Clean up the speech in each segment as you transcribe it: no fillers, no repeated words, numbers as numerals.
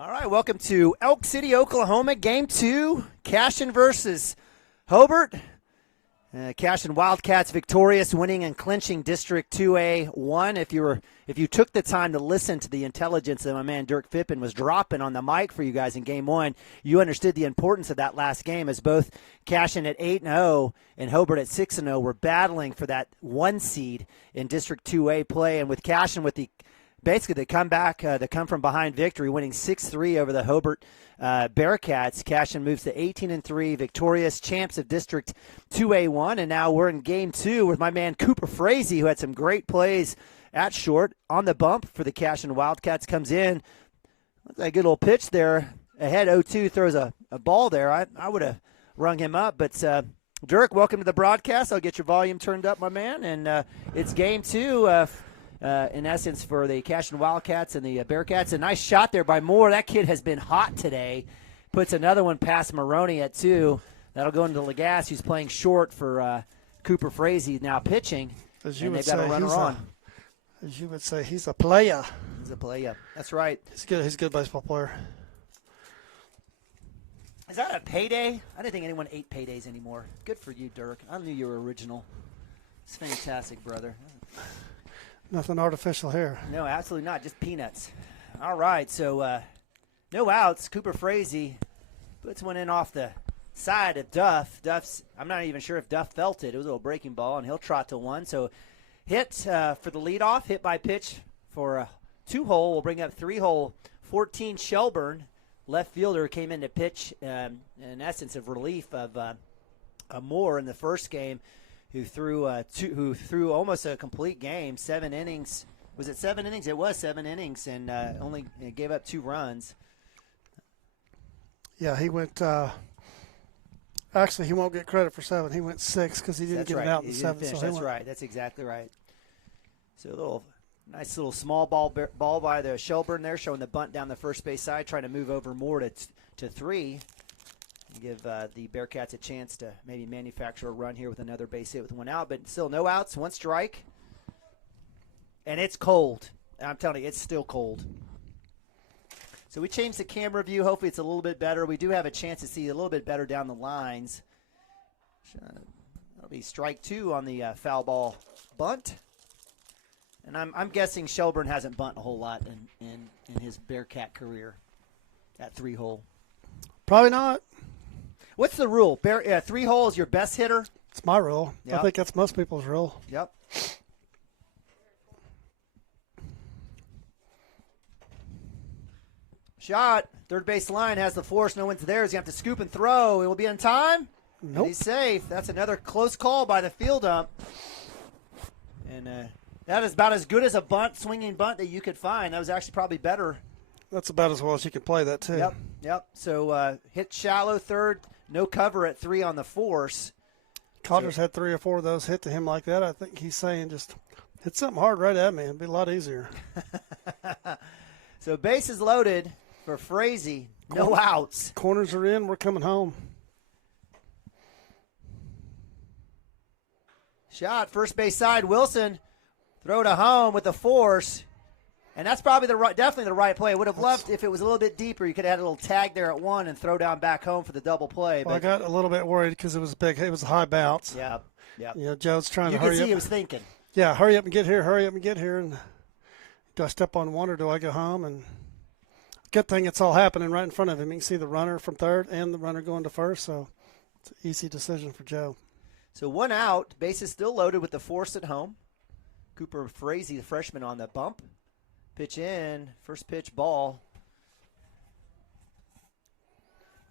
All right, welcome to Elk City, Oklahoma, Game 2, Cashion versus Hobart. Cashion Wildcats victorious, winning and clinching District 2A1. If you took the time to listen to the intelligence that my man Dirk Phippen was dropping on the mic for you guys in Game 1, you understood the importance of that last game, as both Cashion at 8-0 and Hobart at 6-0 were battling for that 1 seed in District 2A play. And with Cashion with the basically, they come back, they come from behind victory, winning 6-3 over the Hobart Bearcats. Cashion moves to 18-3, victorious, champs of District 2A1. And now we're in Game 2 with my man Cooper Frazee, who had some great plays at short on the bump for the Cashion Wildcats. Comes in, looks like a good little pitch there. Ahead 0-2, throws a ball there. I would have rung him up, but Dirk, welcome to the broadcast. I'll get your volume turned up, my man. And it's Game 2. In essence, for the Cashion Wildcats and the Bearcats. A nice shot there by Moore. That kid has been hot today. Puts another one past Maroney at 2. That'll go into Lagasse, who's playing short for Cooper Frazee, now pitching. As you and would they've got a say, runner on. As you would say, he's a player. He's a player. That's right. He's good. He's a good baseball player. Is that a payday? I didn't think anyone ate paydays anymore. Good for you, Dirk. I knew you were original. It's fantastic, brother. Nothing artificial here. No, absolutely not. Just peanuts. All right, so no outs. Cooper Frazee puts one in off the side of Duff. I'm not even sure if Duff felt it. It was a little breaking ball, and he'll trot to 1. So hit for the leadoff, hit by pitch for a 2-hole. We'll bring up 3-hole. 14 Shelburne, left fielder, came in to pitch in essence of relief of Moore in the first game. Who threw almost a complete game, 7 innings. Was it 7 innings? It was 7 innings, and only gave up 2 runs. Yeah, he went. Actually, he won't get credit for 7. He went 6 because he didn't get it out in 7. So That's right. That's exactly right. So a nice little small ball by the Shelburne there, showing the bunt down the first base side, trying to move over more to 3. Give the Bearcats a chance to maybe manufacture a run here with another base hit with 1 out, but still no outs, 1 strike. And it's cold. I'm telling you, it's still cold. So we changed the camera view. Hopefully it's a little bit better. We do have a chance to see a little bit better down the lines. That'll be strike 2 on the foul ball bunt. And I'm guessing Shelburne hasn't bunt a whole lot in his Bearcat career at 3-hole. Probably not. What's the rule? 3-hole is your best hitter? It's my rule. Yep. I think that's most people's rule. Yep. Shot. Third base line has the force. No one's there. He's going to have to scoop and throw. It will be in time. Nope. And he's safe. That's another close call by the field ump. And that is about as good as a swinging bunt that you could find. That was actually probably better. That's about as well as you can play that, too. Yep. So hit shallow third. No cover at 3 on the force. Cotter's had 3 or 4 of those hit to him like that. I think he's saying just hit something hard right at me. It'd be a lot easier. So bases loaded for Frazee. No outs. Corners are in. We're coming home. Shot, first base side. Wilson throw to home with the force. And that's probably definitely the right play. Would have loved if it was a little bit deeper. You could have had a little tag there at 1 and throw down back home for the double play. Well, I got a little bit worried because it was big. It was a high bounce. Yeah. You know, Joe's trying to hurry up. You can see he was thinking. Yeah, hurry up and get here, hurry up and get here. And do I step on 1 or do I go home? And good thing it's all happening right in front of him. You can see the runner from third and the runner going to first. So it's an easy decision for Joe. So 1 out. Bases still loaded with the force at home. Cooper Frazee, the freshman, on the bump. Pitch in, first pitch, ball.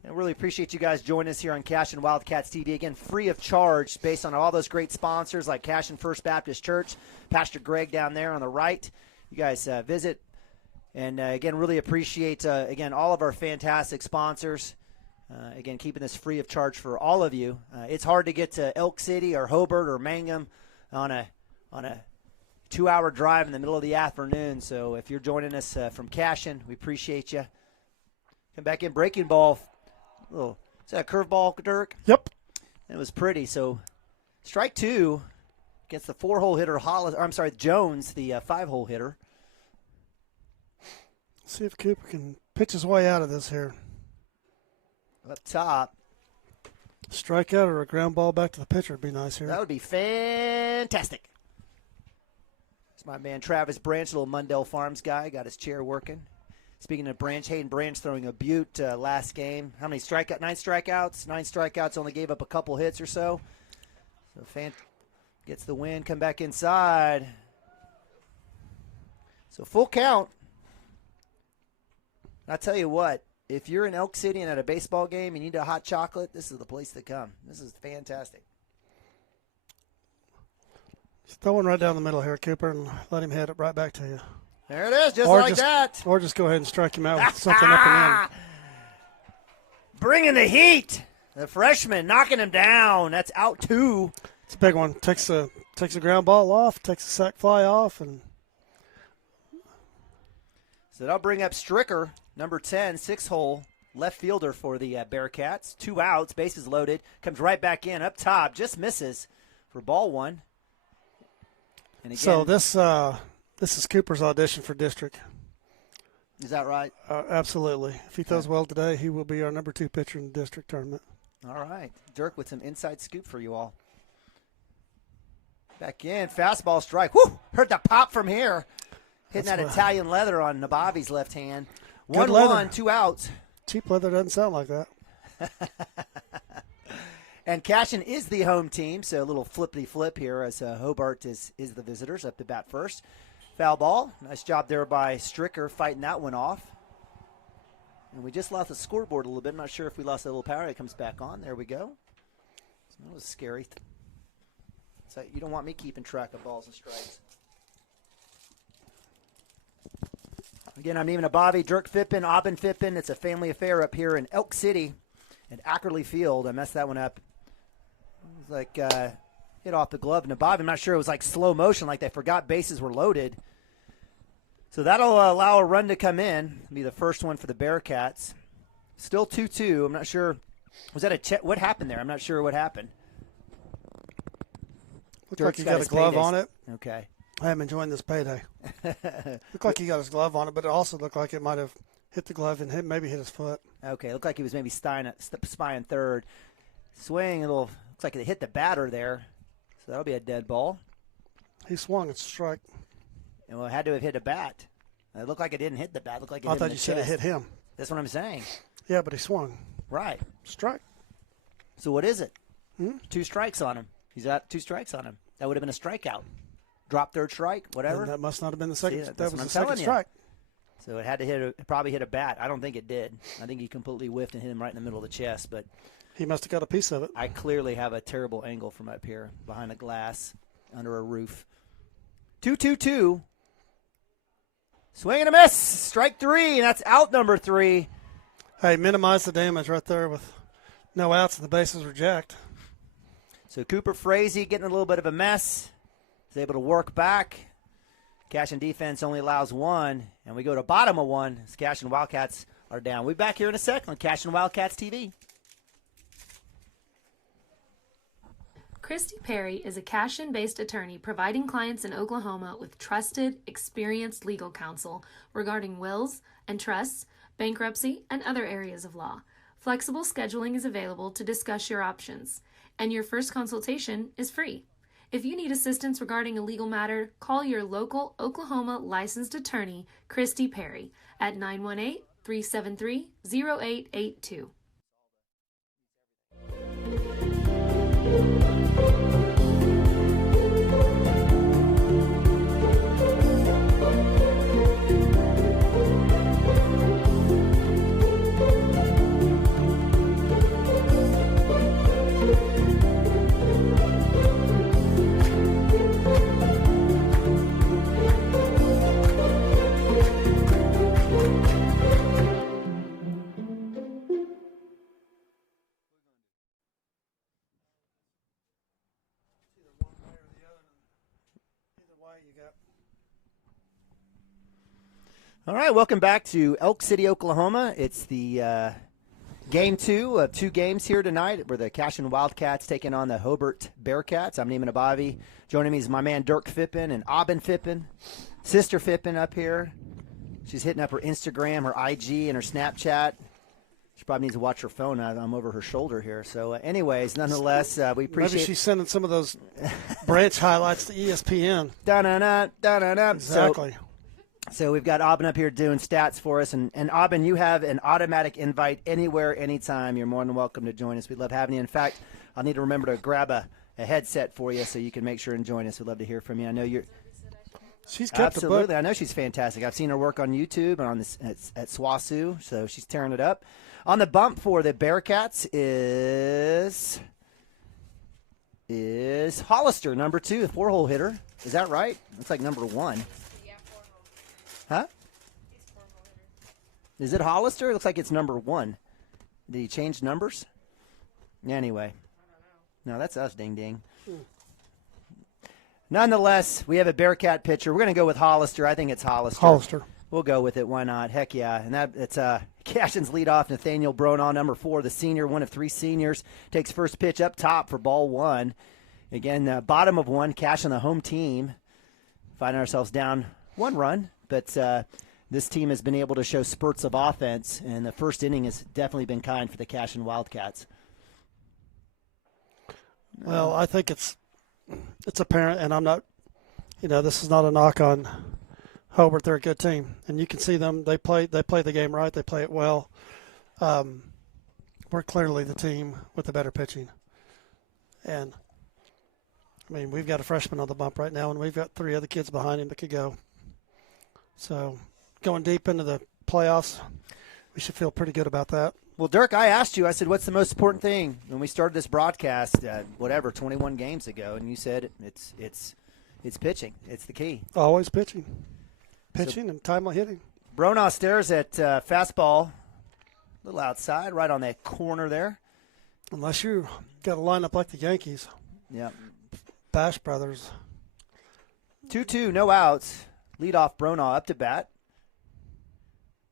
I really appreciate you guys joining us here on Cashion Wildcats TV. Again, free of charge based on all those great sponsors like Cashion First Baptist Church, Pastor Greg down there on the right. You guys visit. And, again, really appreciate, again, all of our fantastic sponsors. Again, keeping this free of charge for all of you. It's hard to get to Elk City or Hobart or Mangum on a 2-hour drive in the middle of the afternoon. So if you're joining us from Cashion, we appreciate you. Come back in, breaking ball. Is that a curveball, Dirk? Yep. It was pretty. So strike 2 against the 4-hole hitter, Jones, the 5-hole hitter. See if Cooper can pitch his way out of this here. Up top. Strikeout or a ground ball back to the pitcher would be nice here. That would be fantastic. It's my man Travis Branch, little Mundell Farms guy, got his chair working. Speaking of Branch, Hayden Branch throwing a beaut last game. How many strikeouts? 9 strikeouts. 9 strikeouts, only gave up a couple hits or so. So Fant gets the win, come back inside. So full count. I'll tell you what, if you're in Elk City and at a baseball game, you need a hot chocolate, this is the place to come. This is fantastic. Just throw one right down the middle here, Cooper, and let him hit it right back to you. There it is, just like that. Or just go ahead and strike him out with something up and in. Bringing the heat. The freshman knocking him down. That's out 2. It's a big one. Takes a ground ball off, takes a sac fly off, and so that'll bring up Stricker, number 10, 6-hole left fielder for the Bearcats. 2 outs, bases loaded. Comes right back in, up top, just misses for ball 1. And again, so this is Cooper's audition for district. Is that right? Absolutely. If he throws well today, he will be our number 2 pitcher in the district tournament. All right. Dirk with some inside scoop for you all. Back in, fastball strike. Whoo! Heard the pop from here. Hitting that Italian leather on Nabavi's left hand. 1-1, 2 outs. Cheap leather doesn't sound like that. And Cashion is the home team, so a little flippity-flip here as Hobart is the visitors up to bat first. Foul ball. Nice job there by Stricker fighting that one off. And we just lost the scoreboard a little bit. I'm not sure if we lost a little power. It comes back on. There we go. That was scary. So you don't want me keeping track of balls and strikes. Again, I'm Neiman Abavi, Dirk Fippen, Aubin Fippen. It's a family affair up here in Elk City at Ackerley Field. I messed that one up. It was like hit off the glove. Nabavi, I'm not sure. It was like slow motion, like they forgot bases were loaded. So that'll allow a run to come in. It'll be the first one for the Bearcats. Still 2-2. I'm not sure. Was that a check? What happened there? I'm not sure what happened. Looked like he got a glove on it. Okay. I am enjoying this payday. Looked like he got his glove on it, but it also looked like it might have hit the glove and maybe hit his foot. Okay, looked like he was maybe spying third. Swing, looks like it hit the batter there. So that'll be a dead ball. He swung. It's a strike. And well, it had to have hit a bat. It looked like it didn't hit the bat. It looked like it hit I thought you said it hit him. That's what I'm saying. Yeah, but he swung. Right. Strike. So what is it? 2 strikes on him. He's got 2 strikes on him. That would have been a strikeout. Drop third strike, whatever. And that must not have been the second. See, that was the second strike. So it had to probably hit a bat. I don't think it did. I think he completely whiffed and hit him right in the middle of the chest. But he must have got a piece of it. I clearly have a terrible angle from up here behind a glass under a roof. 2-2-2. Swing and a miss. Strike 3, and that's out number 3. Hey, minimize the damage right there with no outs and the bases were jacked. So Cooper Frazee getting a little bit of a mess. Is able to work back. Cashion defense only allows 1, and we go to bottom of 1 as Cashion Wildcats are down. We'll be back here in a second on Cashion Wildcats TV. Christy Perry is a Cashion-based attorney providing clients in Oklahoma with trusted, experienced legal counsel regarding wills and trusts, bankruptcy, and other areas of law. Flexible scheduling is available to discuss your options, and your first consultation is free. If you need assistance regarding a legal matter, call your local Oklahoma licensed attorney, Christy Perry, at 918-373-0882. All right, welcome back to Elk City, Oklahoma. It's the game 2 of 2 games here tonight. We're the Cashion Wildcats taking on the Hobart Bearcats. I'm Neiman Abavi. Joining me is my man Dirk Fippen and Aubin Fippen, Sister Fippen up here. She's hitting up her Instagram, her IG, and her Snapchat. She probably needs to watch her phone. I'm over her shoulder here. So, anyways, nonetheless, we appreciate. Maybe she's sending some of those branch highlights to ESPN. Da-na-na, da-na-na. Exactly. So we've got Aubin up here doing stats for us. And Aubin, you have an automatic invite anywhere, anytime. You're more than welcome to join us. We'd love having you. In fact, I'll need to remember to grab a headset for you so you can make sure and join us. We'd love to hear from you. I know you're. She's kept Absolutely. the book. I know she's fantastic. I've seen her work on YouTube and on this at SWASU, so she's tearing it up. On the bump for the Bearcats is Hollister, number 2, the 4-hole hitter. Is that right? Looks like number 1. Yeah, 4-hole. Huh? He's 4-hole hitter. Is it Hollister? It looks like it's number 1. Did he change numbers? Anyway. I don't know. No, that's us, ding ding. Nonetheless, we have a Bearcat pitcher. We're going to go with Hollister. I think it's Hollister. Hollister. We'll go with it. Why not? Heck yeah. And it's Cashion's leadoff, Nathaniel Bronaugh, number 4, the senior, one of 3 seniors. Takes first pitch up top for ball 1. Again, bottom of 1, Cashion, the home team. Finding ourselves down 1 run, but this team has been able to show spurts of offense, and the first inning has definitely been kind for the Cashion Wildcats. Well, I think it's apparent, and I'm not, this is not a knock on Hobart. They're a good team, and you can see them. They play the game right. They play it well. We're clearly the team with the better pitching, and I mean we've got a freshman on the bump right now, and we've got 3 other kids behind him that could go. So going deep into the playoffs, we should feel pretty good about that. Well, Dirk, I asked you, I said, what's the most important thing when we started this broadcast, 21 games ago, and you said it's pitching. It's the key. Always pitching and timely hitting. Bronaugh stares at fastball, a little outside, right on that corner there. Unless you got to line up like the Yankees. Yeah. Bash Brothers. 2-2, no outs. Lead off Bronaugh up to bat.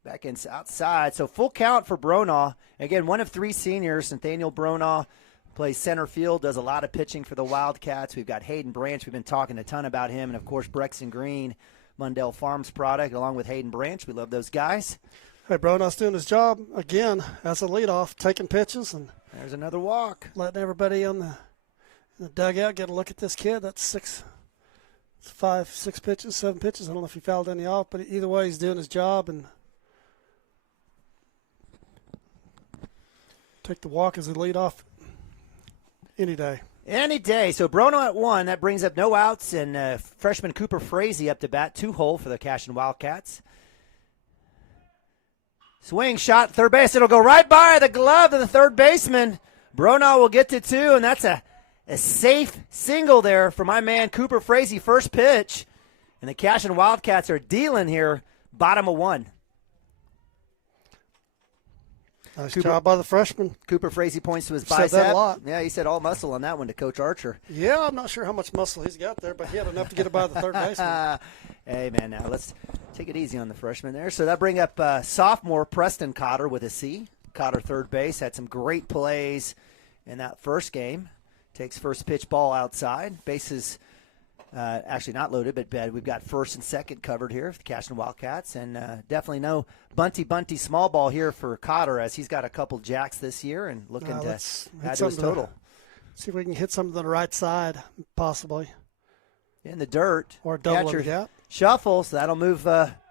Back in outside. So full count for Bronaugh. Again, one of 3 seniors. Nathaniel Bronaugh plays center field, does a lot of pitching for the Wildcats. We've got Hayden Branch. We've been talking a ton about him. And, of course, Brexton Green, Mundell Farms product, along with Hayden Branch. We love those guys. Hey, Bronaugh's doing his job again as a leadoff, taking pitches and there's another walk. letting everybody on the dugout get a look at this kid. That's 6 pitches, 7 pitches. I don't know if he fouled any off, but either way, he's doing his job and take the walk as a leadoff any day. Any day. So Bronaugh at 1. That brings up no outs, and freshman Cooper Frazee up to bat, 2-hole for the Cashion Wildcats. Swing shot, third base. It'll go right by the glove of the third baseman. Bronaugh will get to 2, and that's a safe single there for my man Cooper Frazee. First pitch, and the Cashion Wildcats are dealing here, bottom of 1. Nice job by the freshman. Cooper Frazee points to his Said bicep. that a lot. Yeah, he said all muscle on that one to Coach Archer. Yeah, I'm not sure how much muscle he's got there, but he had enough to get it by the third baseman. Hey, man, now let's take it easy on the freshman there. So that brings up sophomore Preston Cotter with a C. Cotter third base, had some great plays in that first game. Takes first pitch, ball outside. Bases actually not loaded, but we've got first and second covered here for the Cashion Wildcats. And definitely no bunty small ball here for Cotter, as he's got a couple jacks this year and looking to add to his total. See if we can hit something to the right side, possibly. In the dirt. Or double Catcher the gap. Shuffle, so that'll move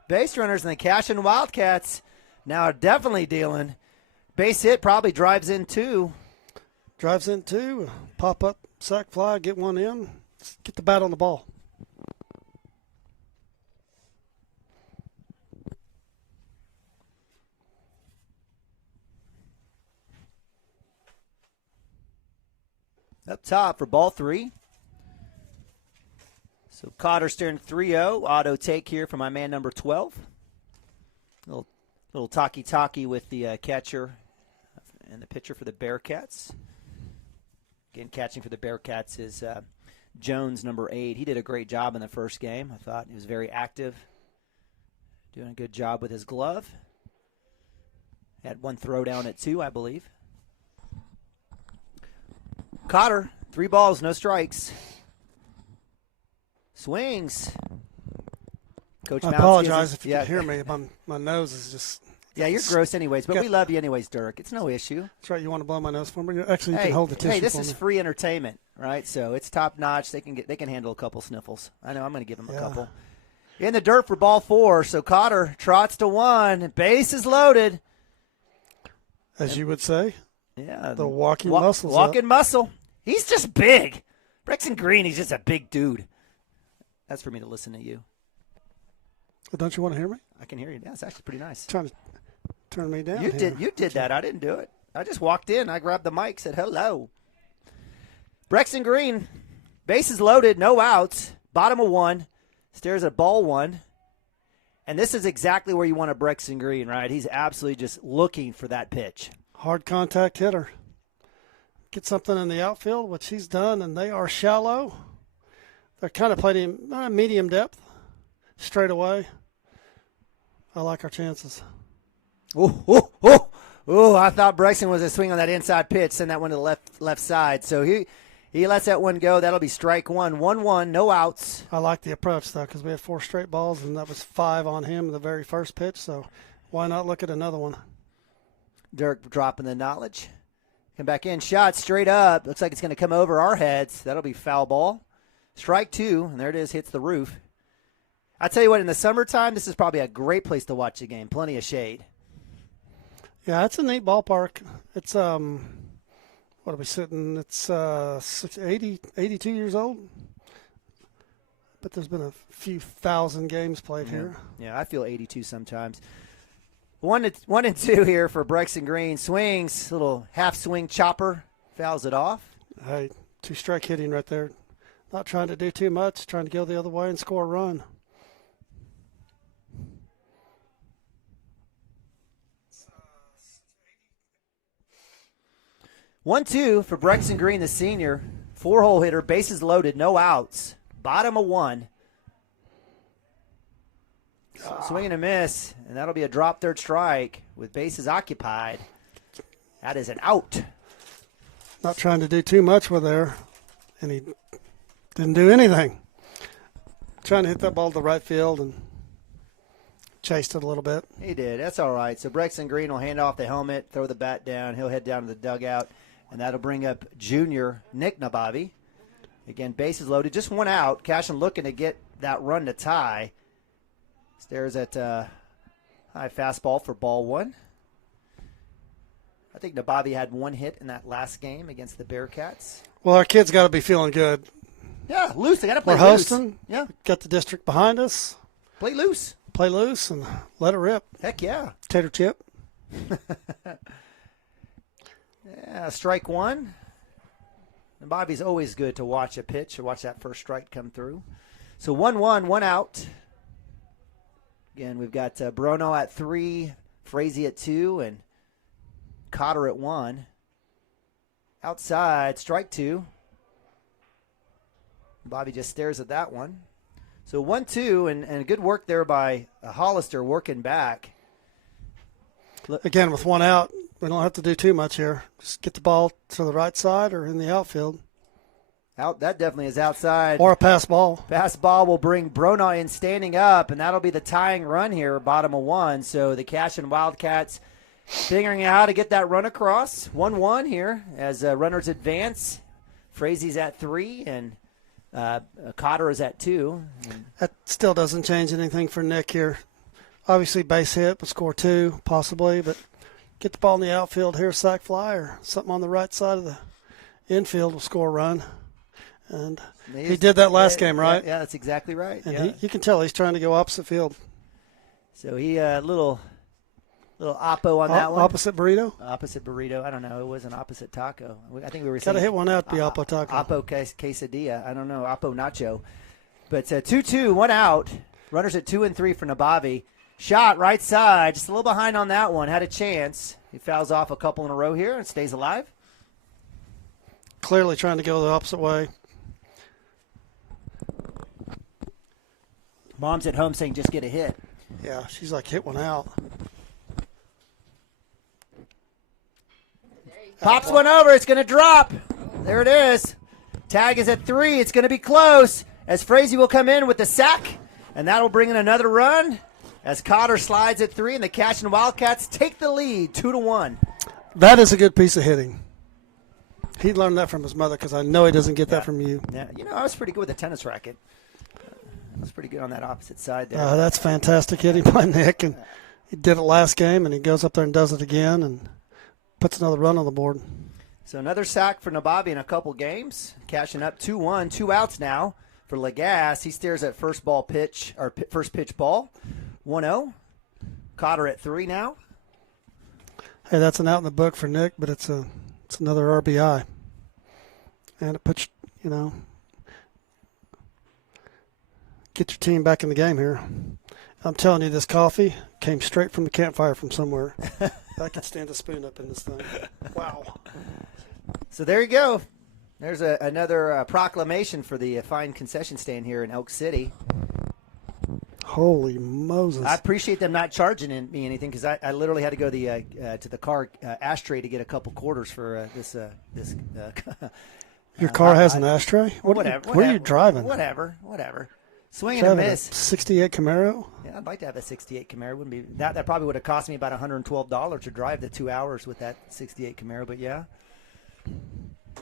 base runners, and the Cashion Wildcats now are definitely dealing. Base hit probably drives in 2. Drives in 2, pop up, sack fly, get one in, get the bat on the ball. Up top for ball 3. So Cotter steering 3-0. Auto take here for my man number 12. Little talkie-talkie with the catcher and the pitcher for the Bearcats. Again, catching for the Bearcats is Jones, number 8. He did a great job in the first game. I thought he was very active, doing a good job with his glove. Had one throw down at 2, I believe. Cotter, 3 balls, no strikes. Swings. Coach I Mounts apologize gives us- if you can hear me. My nose is just. Yeah, you're gross anyways, but Got- we love you anyways, Dirk. It's no issue. That's right. You want to blow my nose for me? Actually, you Hey, can hold the tissue hey, this for is me. free entertainment, right? So it's top notch. They can handle a couple sniffles. I know I'm going to give them a Yeah. couple. In the dirt for ball 4. So Cotter trots to 1. Base is loaded. As you would say, Yeah, the walking muscles. Walking muscle. He's just big. Brexton Green. He's just a big dude. That's for me to listen to you. Well, don't you want to hear me? I can hear you. Yeah, it's actually pretty nice. Trying to turn me down. You here. did. You did that. I didn't do it. I just walked in. I grabbed the mic, said hello. Brexton Green, bases loaded, no outs, bottom of 1, stares at ball 1, and this is exactly where you want a Brexton Green, right? He's absolutely just looking for that pitch. Hard contact hitter. Get something in the outfield, which he's done, and they are shallow. They're kind of played him medium depth, straight away. I like our chances. Ooh, I thought Brexton was a swing on that inside pitch, send that one to the left side. So he lets that one go. That'll be strike 1. 1-1, no outs. I like the approach, though, because we had 4 straight balls, and that was 5 on him in the very first pitch, so why not look at another one? Dirk dropping the knowledge. Come back in, shot straight up. Looks like it's going to come over our heads. That'll be foul ball. Strike 2, and there it is, hits the roof. I tell you what, in the summertime, this is probably a great place to watch the game. Plenty of shade. Yeah, it's a neat ballpark. It's, what are we sitting? It's 82 years old. But there's been a few thousand games played here. Yeah, I feel 82 sometimes. 1-2 here for Brexton Green. Swings, little half swing chopper, fouls it off. Hey, 2 strike hitting right there. Not trying to do too much, trying to go the other way and score a run. One, 2 for Brexton Green, the senior. 4-hole hitter, bases loaded, no outs. Bottom of 1. Swing and a miss, and that'll be a drop third strike with bases occupied. That is an out. Not trying to do too much with there, and he didn't do anything. Trying to hit that ball to the right field and chased it a little bit. He did. That's all right. So Brexton Green will hand off the helmet, throw the bat down. He'll head down to the dugout, and that'll bring up junior Nick Nabavi. Again, bases loaded. Just 1 out. Cashion looking to get that run to tie. Stares at high fastball for ball 1. I think Nabavi had 1 hit in that last game against the Bearcats. Well, our kids got to be feeling good. Yeah, loose. They got to play We're loose. hosting. Yeah, Got the district behind us. play loose. Play loose and let it rip. Heck yeah. Tater chip. Yeah, strike 1. And Bobby's always good to watch a pitch or watch that first strike come through. So 1-1, 1 out. Again, we've got Bruno at 3, Frazee at 2, and Cotter at 1. Outside, strike 2. Bobby just stares at that one. So 1-2, and good work there by Hollister working back. Again, with 1 out, we don't have to do too much here. Just get the ball to the right side or in the outfield. Out, that definitely is outside. Or a pass ball. Pass ball will bring Bruno in standing up, and that'll be the tying run here, bottom of 1. So the Cashion Wildcats figuring out how to get that run across. 1-1 here as runners advance. Frazee's at 3, and Cotter is at 2. That still doesn't change anything for Nick here. Obviously, base hit would score 2, possibly, but get the ball in the outfield here, sac fly, or something on the right side of the infield will score a run. And he did that last game, right? Yeah, that's exactly right. And you can tell he's trying to go opposite field. So he little oppo on that one. Opposite burrito? Opposite burrito. I don't know. It was an opposite taco. I think we were Got to saying hit one out, be oppo taco. oppo quesadilla. I don't know. Oppo nacho. But 2-2, 1 out. Runners at 2 and 3 for Nabavi. Shot right side. Just a little behind on that one. Had a chance. He fouls off a couple in a row here and stays alive. Clearly trying to go the opposite way. Mom's at home saying just get a hit. Yeah, she's like, hit one out. Pops one over. It's going to drop. There it is. Tag is at 3. It's going to be close as Frazee will come in with the sack And that'll bring in another run as Cotter slides at 3, and the Cashion Wildcats take the lead 2-1. That is a good piece of hitting. He learned that from his mother because I know he doesn't get that from you. Yeah, I was pretty good with a tennis racket. I was pretty good on that opposite side there. That's fantastic hitting by Nick, and he did it last game, and he goes up there and does it again and puts another run on the board. So another sack for Nababi in a couple games. Cashion up 2-1, 2 outs now for Lagasse. He stares at first pitch ball. 1-0. Cotter at 3 now. Hey, that's an out in the book for Nick, but it's another RBI. And it puts, get your team back in the game here. I'm telling you, this coffee came straight from the campfire from somewhere. I could stand a spoon up in this thing. Wow. So there you go. There's another proclamation for the fine concession stand here in Elk City. Holy Moses. I appreciate them not charging me anything because I literally had to go to the car ashtray to get a couple quarters for this. Your car has an ashtray? Whatever. What are you driving? Whatever. Swing and a miss. A 68 Camaro? Yeah, I'd like to have a 68 Camaro. Wouldn't be that probably would have cost me about $112 to drive the 2 hours with that 68 Camaro, but yeah.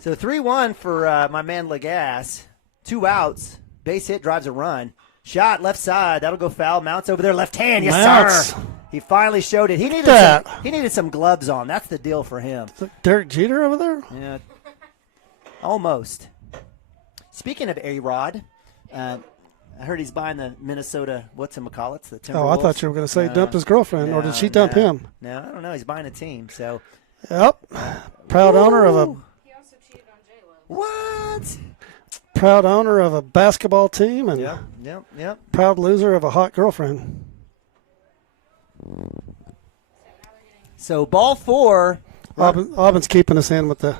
So 3-1 for my man Lagasse. 2 outs. Base hit, drives a run. Shot left side. That'll go foul. Mounts over there. Left hand. Yes, Mounts. sir. He finally showed it. He needed some gloves on. That's the deal for him. Is that Derek Jeter over there? Yeah. Almost. Speaking of A-Rod, I heard he's buying the Minnesota, whatchamacallits, the Timberwolves. Oh, I thought you were going to say dumped his girlfriend, or did she dump him? No, I don't know. He's buying a team, so. Yep. Proud owner of a. He also cheated on J-Lo. What? Proud owner of a basketball team and Yep. proud loser of a hot girlfriend. So ball 4. Auburn's keeping us in with the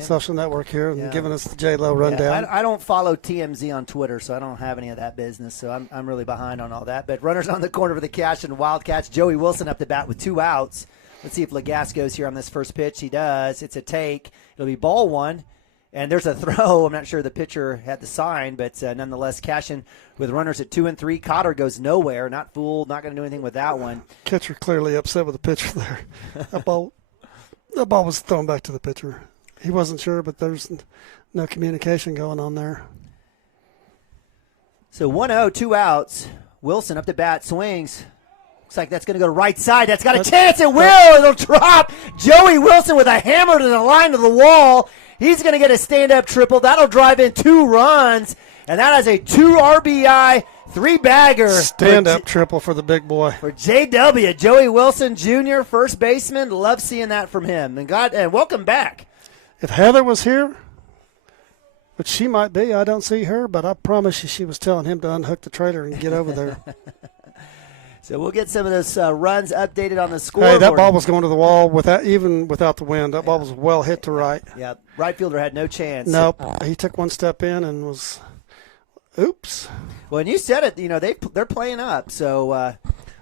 social network here and giving us the J-Lo rundown. I don't follow TMZ on Twitter, so I don't have any of that business. So I'm really behind on all that. But runners on the corner for the Cashion Wildcats. Joey Wilson up the bat with 2 outs. Let's see if Lagasse goes here on this first pitch. He does. It's a take. It'll be ball 1. And there's a throw. I'm not sure the pitcher had the sign, but nonetheless, Cashion with runners at 2 and 3. Cotter goes nowhere. Not fooled. Not going to do anything with that one. Catcher clearly upset with the pitcher there. That ball was thrown back to the pitcher. He wasn't sure, but there's no communication going on there. So 1-0, 2 outs. Wilson up the bat, swings. Looks like that's going to go to right side. That's got a chance. It will. It'll drop. Joey Wilson with a hammer to the line of the wall. He's going to get a stand-up triple. That'll drive in 2 runs. And that is a 2 RBI, 3-bagger. Stand-up triple for the big boy. For JW, Joey Wilson Jr., first baseman. Love seeing that from him. And welcome back. If Heather was here, which she might be, I don't see her, but I promise you she was telling him to unhook the trailer and get over there. So we'll get some of those runs updated on the scoreboard. Hey, that ball was going to the wall without the wind. That ball was well hit to right. Yeah, right fielder had no chance. Nope. He took one step in and was, oops. Well, and you said it. They're playing up. So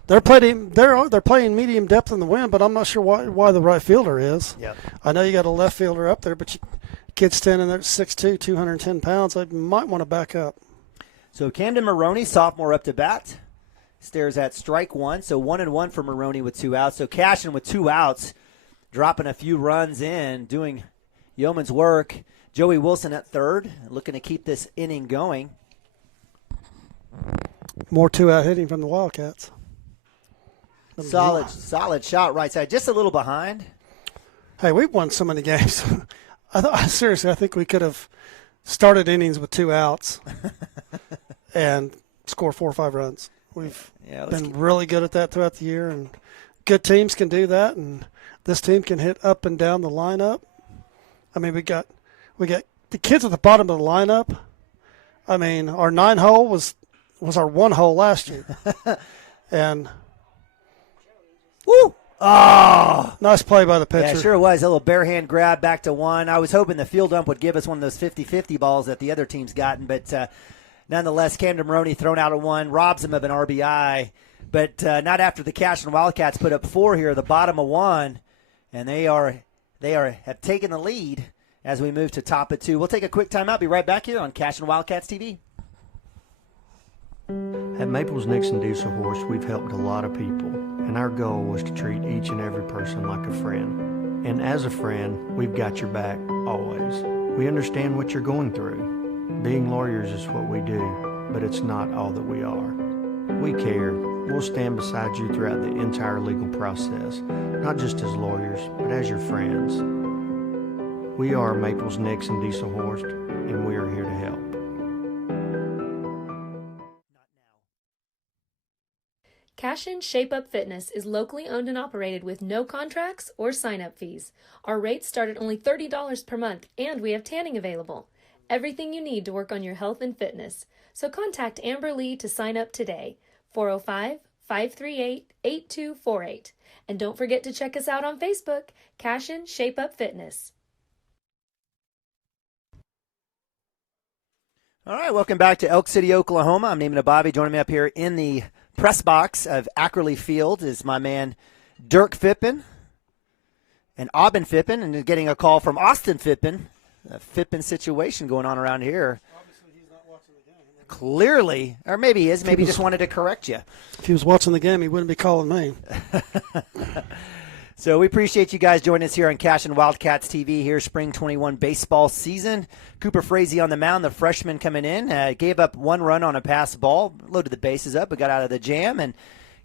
they're playing medium depth in the wind, but I'm not sure why the right fielder is. Yep. I know you got a left fielder up there, but kid's standing there at 6'2", 210 pounds. They might want to back up. So Camden Maroney, sophomore, up to bat. Stares at strike 1, so 1-1 for Maroney with 2 outs. So Cashion with 2 outs, dropping a few runs in, doing yeoman's work. Joey Wilson at third, looking to keep this inning going. More 2-out hitting from the Wildcats. Solid shot right side, just a little behind. Hey, we've won so many games. I think we could have started innings with 2 outs and score 4 or 5 runs. We've been really good at that throughout the year, and good teams can do that, and this team can hit up and down the lineup. I mean, we got the kids at the bottom of the lineup. I mean, our 9-hole was our 1-hole last year, and woo! Oh, nice play by the pitcher. Yeah, sure was. A little bare hand grab back to 1. I was hoping the field ump would give us one of those 50-50 balls that the other team's gotten, but nonetheless, Camden Maroney thrown out at 1, robs him of an RBI, but not after the Cashion Wildcats put up 4 here, the bottom of 1, and they have taken the lead as we move to top of 2. We'll take a quick timeout. Be right back here on Cashion Wildcats TV. At Maples Nixon Diesel Horse, we've helped a lot of people, and our goal was to treat each and every person like a friend. And as a friend, we've got your back always. We understand what you're going through. Being lawyers is what we do, but it's not all that we are. We care. We'll stand beside you throughout the entire legal process, not just as lawyers, but as your friends. We are Maples Nixon Diesel Horse, and we are here to help. Cashion Shape Up Fitness is locally owned and operated with no contracts or sign-up fees. Our rates start at only $30 per month, and we have tanning available. Everything you need to work on your health and fitness. So contact Amber Lee to sign up today, 405-538-8248. And don't forget to check us out on Facebook, Cashion Shape Up Fitness. All right, welcome back to Elk City, Oklahoma. I'm Naaman Ababi. Joining me up here in the press box of Ackerley Field is my man Dirk Phippen and Aubin Phippen, and getting a call from Austin Phippen. A Phippen situation going on around here. Obviously, he's not watching the game. Clearly, or maybe he is. Maybe he just wanted to correct you. If he was watching the game, he wouldn't be calling me. So we appreciate you guys joining us here on Cashion Wildcats TV here, spring 21 baseball season. Cooper Frazee on the mound, the freshman coming in, gave up one run on a pass ball, loaded the bases up, but got out of the jam. And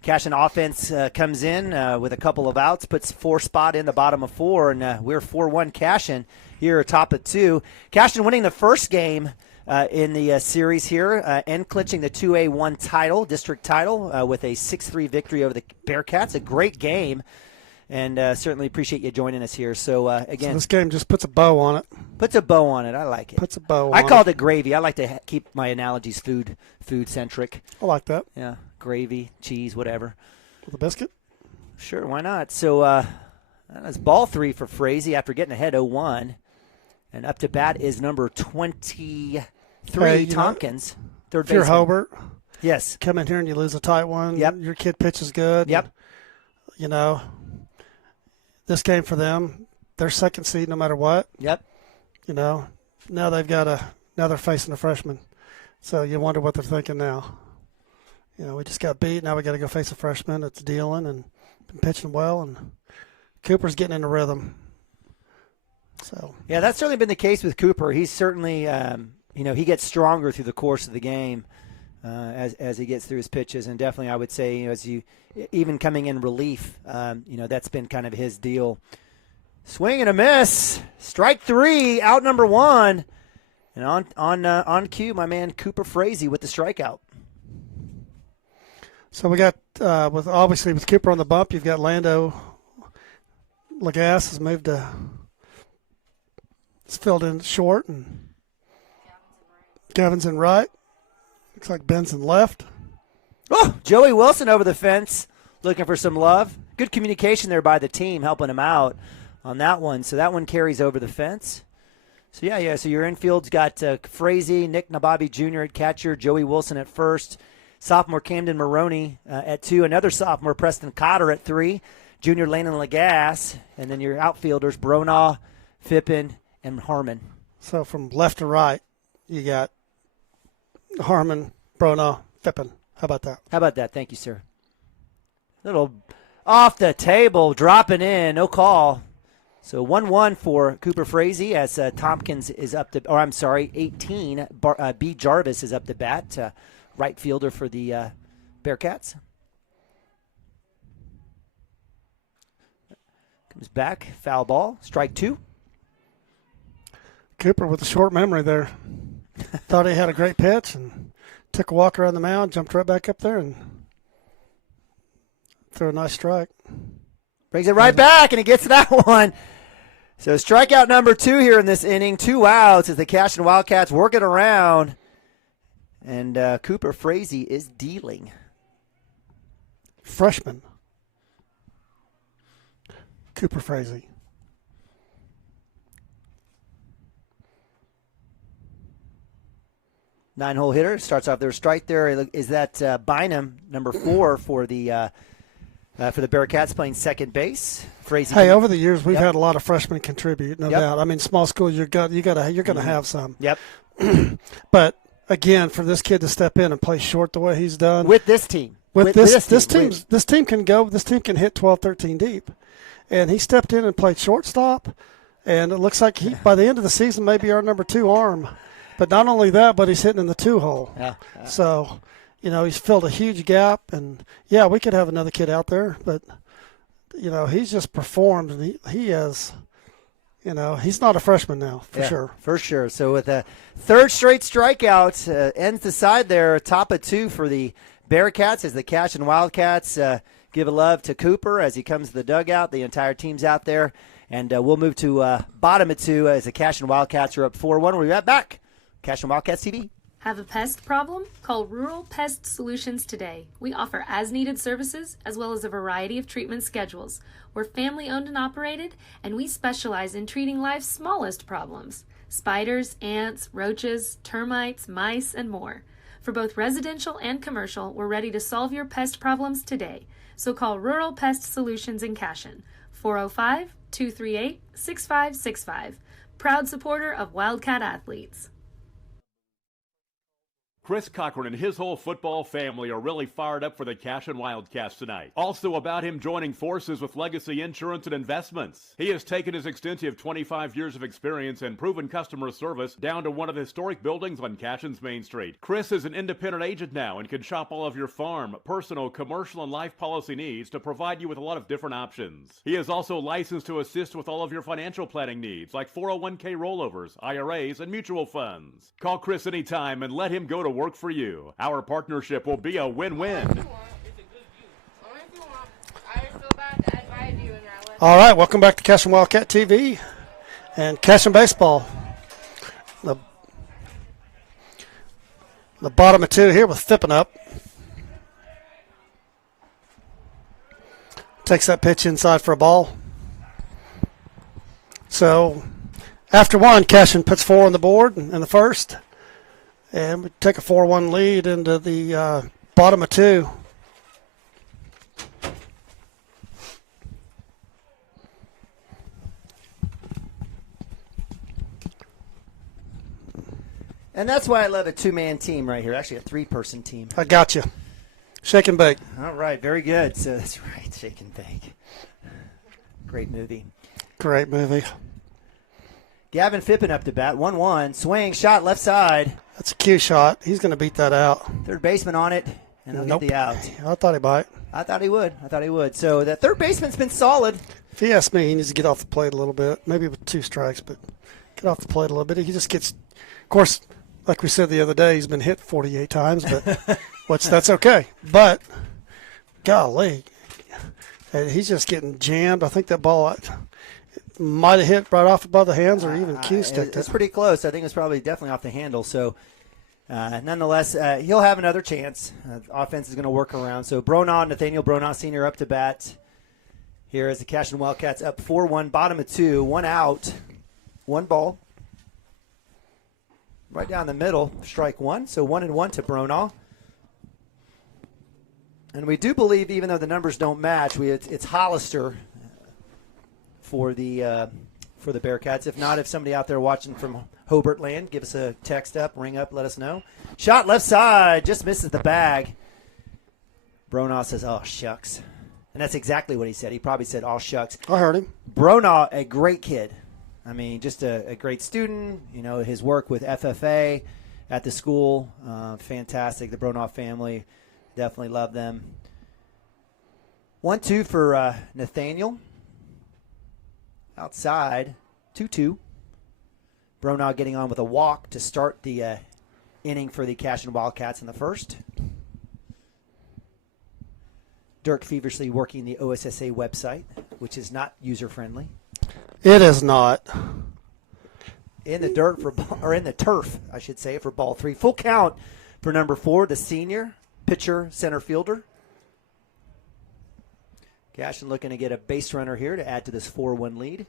Cashion offense comes in with a couple of outs, puts 4 spot in the bottom of 4, and we're 4-1 Cashion here atop of 2. Cashion winning the first game in the series here and clinching the 2A1 title, district title, with a 6-3 victory over the Bearcats. A great game. And certainly appreciate you joining us here. So, again. So this game just puts a bow on it. Puts a bow on it. I like it. Puts a bow on I called it gravy. I like to keep my analogies food-centric. I like that. Yeah, gravy, cheese, whatever. With a biscuit? Sure, why not? So that's ball 3 for Frazee after getting ahead 0-1. And up to bat is number 23, Tompkins, third baseman. If you're Hobart, yes, come in here and you lose a tight one. Yep. Your kid pitches good. Yep. And, this game for them, they're second seed no matter what. Yep. Now they've got now they're facing a freshman. So you wonder what they're thinking now. We just got beat. Now we got to go face a freshman that's dealing and been pitching well, and Cooper's getting into rhythm. So yeah, that's certainly been the case with Cooper. He's certainly, he gets stronger through the course of the game as he gets through his pitches, and definitely I would say, as you even coming in relief, that's been kind of his deal. Swing and a miss, strike 3, out number 1, and on cue, my man Cooper Frazee with the strikeout. So we got with Cooper on the bump, you've got Lando Lagasse has moved to. It's filled in short, and Gavin's in right. Looks like Ben's in left. Oh, Joey Wilson over the fence, looking for some love. Good communication there by the team, helping him out on that one. So that one carries over the fence. So, yeah. So your infield's got Frazee, Nick Nababi Jr. at catcher, Joey Wilson at first, sophomore Camden Maroney at 2, another sophomore Preston Cotter at 3, junior Landon Lagasse, and then your outfielders, Bronaugh, Phippen, and Harmon. So from left to right, you got Harmon, Bronaugh, Phippen. How about that? Thank you, sir. Little off the table, dropping in, no call. So 1-1 for Cooper Frazee as Tompkins is up to, 18, B. Jarvis is up to bat, right fielder for the Bearcats. Comes back, foul ball, strike 2. Cooper with a short memory there. Thought he had a great pitch and took a walk around the mound, jumped right back up there and threw a nice strike. Brings it right back, and he gets that one. So strikeout number 2 here in this inning. 2 outs as the Cashion Wildcats work it around. And Cooper Frazee is dealing. Freshman. Cooper Frazee. 9-hole hitter. Starts off their strike there. Is that Bynum, number 4 for the Bearcats, playing second base? Frazee. Hey, over the years we've had a lot of freshmen contribute, no doubt. I mean, small school, you're going to have some. Yep. But again, for this kid to step in and play short the way he's done. With this team. This team can go. This team can hit 12, 13 deep. And he stepped in and played shortstop. And it looks like by the end of the season, may be our number 2 arm. But not only that, but he's hitting in the 2-hole. Yeah. So, he's filled a huge gap. And, yeah, we could have another kid out there. But, he's just performed. And he has, he's not a freshman now, for sure. For sure. So with a third straight strikeout, ends the side there, top of 2 for the Bearcats as the Cashion Wildcats give a love to Cooper as he comes to the dugout. The entire team's out there. And we'll move to bottom of 2 as the Cashion Wildcats are up 4-1. We'll be right back. Cashion Wildcats TV. Have a pest problem? Call Rural Pest Solutions today. We offer as-needed services as well as a variety of treatment schedules. We're family-owned and operated, and we specialize in treating life's smallest problems. Spiders, ants, roaches, termites, mice, and more. For both residential and commercial, we're ready to solve your pest problems today. So call Rural Pest Solutions in Cashion, 405-238-6565. Proud supporter of Wildcat athletes. Chris Cochran and his whole football family are really fired up for the Cashion Wildcats tonight. Also about him joining forces with Legacy Insurance and Investments. He has taken his extensive 25 years of experience and proven customer service down to one of the historic buildings on Cashion's Main Street. Chris is an independent agent now and can shop all of your farm, personal, commercial, and life policy needs to provide you with a lot of different options. He is also licensed to assist with all of your financial planning needs like 401k rollovers, IRAs, and mutual funds. Call Chris anytime and let him go to work for you. Our partnership will be a win-win. All right, welcome back to Cashion Wildcat TV and Cashion Baseball. The bottom of 2 here with Fippen up. Takes that pitch inside for a ball. So after 1, Cashion puts 4 on the board in the first. And we take a 4-1 lead into the bottom of 2. And that's why I love a 2-man team right here. Actually, a 3-person team. I got you. Shake and bake. All right, very good. So that's right, Shake and Bake. Great movie. Great movie. Gavin Fippen up to bat, 1-1. Swing, shot, left side. That's a cue shot. He's going to beat that out. Third baseman on it, and he'll get the out. I thought he might. I thought he would. So the third baseman's been solid. If he asks me, he needs to get off the plate a little bit. Maybe with 2 strikes, but get off the plate a little bit. He just gets, of course, like we said the other day, he's been hit 48 times, but that's okay. But, golly, and he's just getting jammed. I think that ball might have hit right off above the hands or even cue-sticked it. It's pretty close. I think it's probably definitely off the handle. So, nonetheless, he'll have another chance. Offense is going to work around. So, Nathaniel Bronaugh Sr. up to bat here as the Cashion Wildcats up 4-1, bottom of 2, 1 out, 1 ball. Right down the middle, strike 1. So 1-1 to Bronaugh. And we do believe, even though the numbers don't match, it's Hollister for the Bearcats. If not, if somebody out there watching from Hobart land, give us a text up, ring up, let us know. Shot left side, just misses the bag. Bronaugh says, "Oh, shucks." And that's exactly what he said. He probably said, "Oh, shucks." I heard him. Bronaugh, a great kid. I mean, just a great student. His work with FFA at the school, fantastic. The Bronaugh family, definitely love them. 1-2 for Nathaniel. Outside, 2-2. Bronaugh getting on with a walk to start the inning for the Cashion Wildcats in the first. Dirk feverishly working the OSSA website, which is not user-friendly. It is not. In the dirt in the turf, I should say, for ball 3. Full count for number 4, the senior pitcher center fielder. Cashion looking to get a base runner here to add to this 4-1 lead.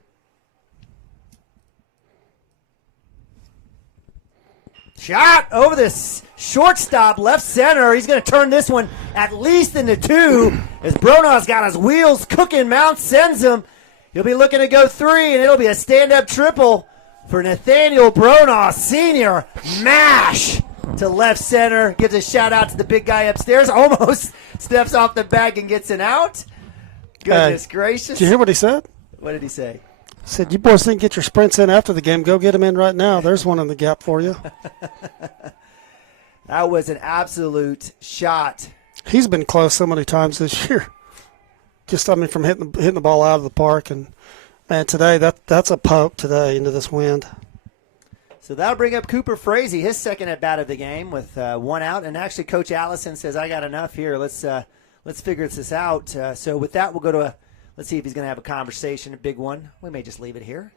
Shot over this shortstop, left center. He's going to turn this one at least into 2 as Bronaugh's got his wheels cooking. Mount sends him. He'll be looking to go 3, and it'll be a stand-up triple for Nathaniel Bronaugh Sr. Mash. to left center. Gives a shout out to the big guy upstairs. Almost steps off the bag and gets an out. Goodness gracious. Did you hear what he said? What did he say? He said, "You boys didn't get your sprints in after the game. Go get them in right now. There's one in the gap for you." That was an absolute shot. He's been close so many times this year. Just, I mean, from hitting the ball out of the park. And, man, today, that's a poke today into this wind. So that'll bring up Cooper Frazee, his second at-bat of the game with one out. And actually, Coach Allison says, I got enough here. Let's figure this out. So with that, we'll go to let's see if he's going to have a conversation, a big one. We may just leave it here.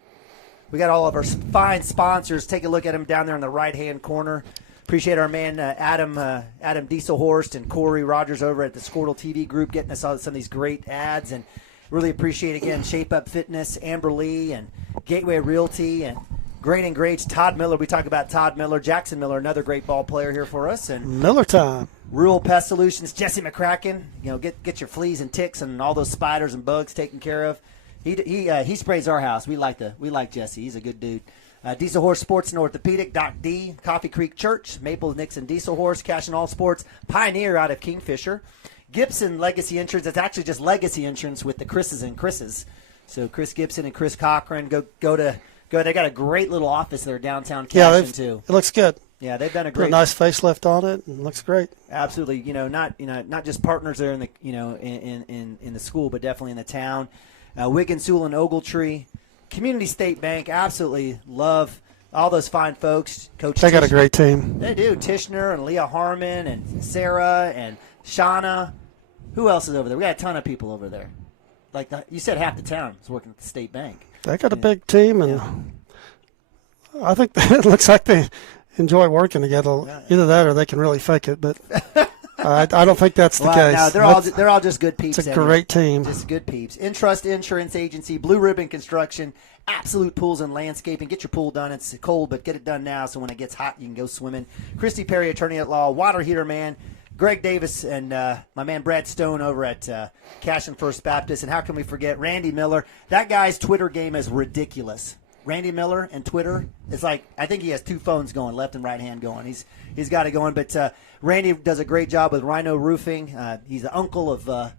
We got all of our fine sponsors. Take a look at them down there in the right-hand corner. Appreciate our man Adam Dieselhorst and Corey Rogers over at the Squirtle TV group getting us all some of these great ads. And really appreciate, again, Shape Up Fitness, Amber Lee, and Gateway Realty, and Grain and Greats, Todd Miller. We talk about Todd Miller, Jackson Miller, another great ball player here for us. And Miller time. Rural Pest Solutions, Jesse McCracken. You know, get your fleas and ticks and all those spiders and bugs taken care of. He sprays our house. We like Jesse. He's a good dude. Diesel Horse Sports and Orthopedic, Doc D, Coffee Creek Church, Maple Nixon Diesel Horse, Cashion All Sports, Pioneer out of Kingfisher, Gibson Legacy Insurance. It's actually just Legacy Insurance with the Chris's and Chris's. So Chris Gibson and Chris Cochran, go. They got a great little office there downtown Cashion too. It looks good. Yeah, they've done a Put great. a nice facelift on it, and it looks great. Absolutely, not just partners there in the in the school, but definitely in the town. Wigan, Sewell, and Ogletree, Community State Bank. Absolutely love all those fine folks. Coach, They got a great team. They do. Tishner and Leah Harmon and Sarah and Shauna. Who else is over there? We got a ton of people over there. Like you said, half the town is working at the State Bank. They got a big team, and I think it looks like they enjoy working together. Either that or they can really fake it, but I don't think that's the case. No, they're all just good peeps. It's a great team. Just good peeps. Intrust Insurance Agency, Blue Ribbon Construction, Absolute Pools and Landscaping. Get your pool done. It's cold, but get it done now so when it gets hot, you can go swimming. Christy Perry, Attorney at Law, Water Heater Man, Greg Davis, and my man Brad Stone over at Cashion First Baptist. And how can we forget Randy Miller? That guy's Twitter game is ridiculous. Randy Miller and Twitter, it's like I think he has two phones going, left and right hand going. He's got it going. But Randy does a great job with Rhino Roofing. He's the uncle of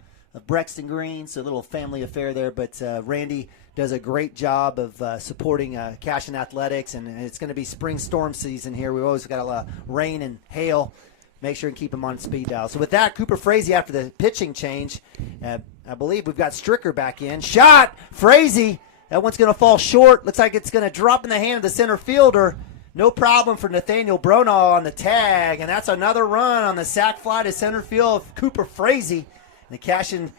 Brexton Green, so a little family affair there. But Randy does a great job of supporting Cashion Athletics, and it's going to be spring storm season here. We've always got a lot of rain and hail. Make sure and keep him on speed dial. So with that, Cooper Frazee after the pitching change, I believe we've got Stricker back in. Shot, Frazee. That one's going to fall short. Looks like it's going to drop in the hand of the center fielder. No problem for Nathaniel Bronaugh on the tag. And that's another run on the sac fly to center field of Cooper Frazee. And the Cashion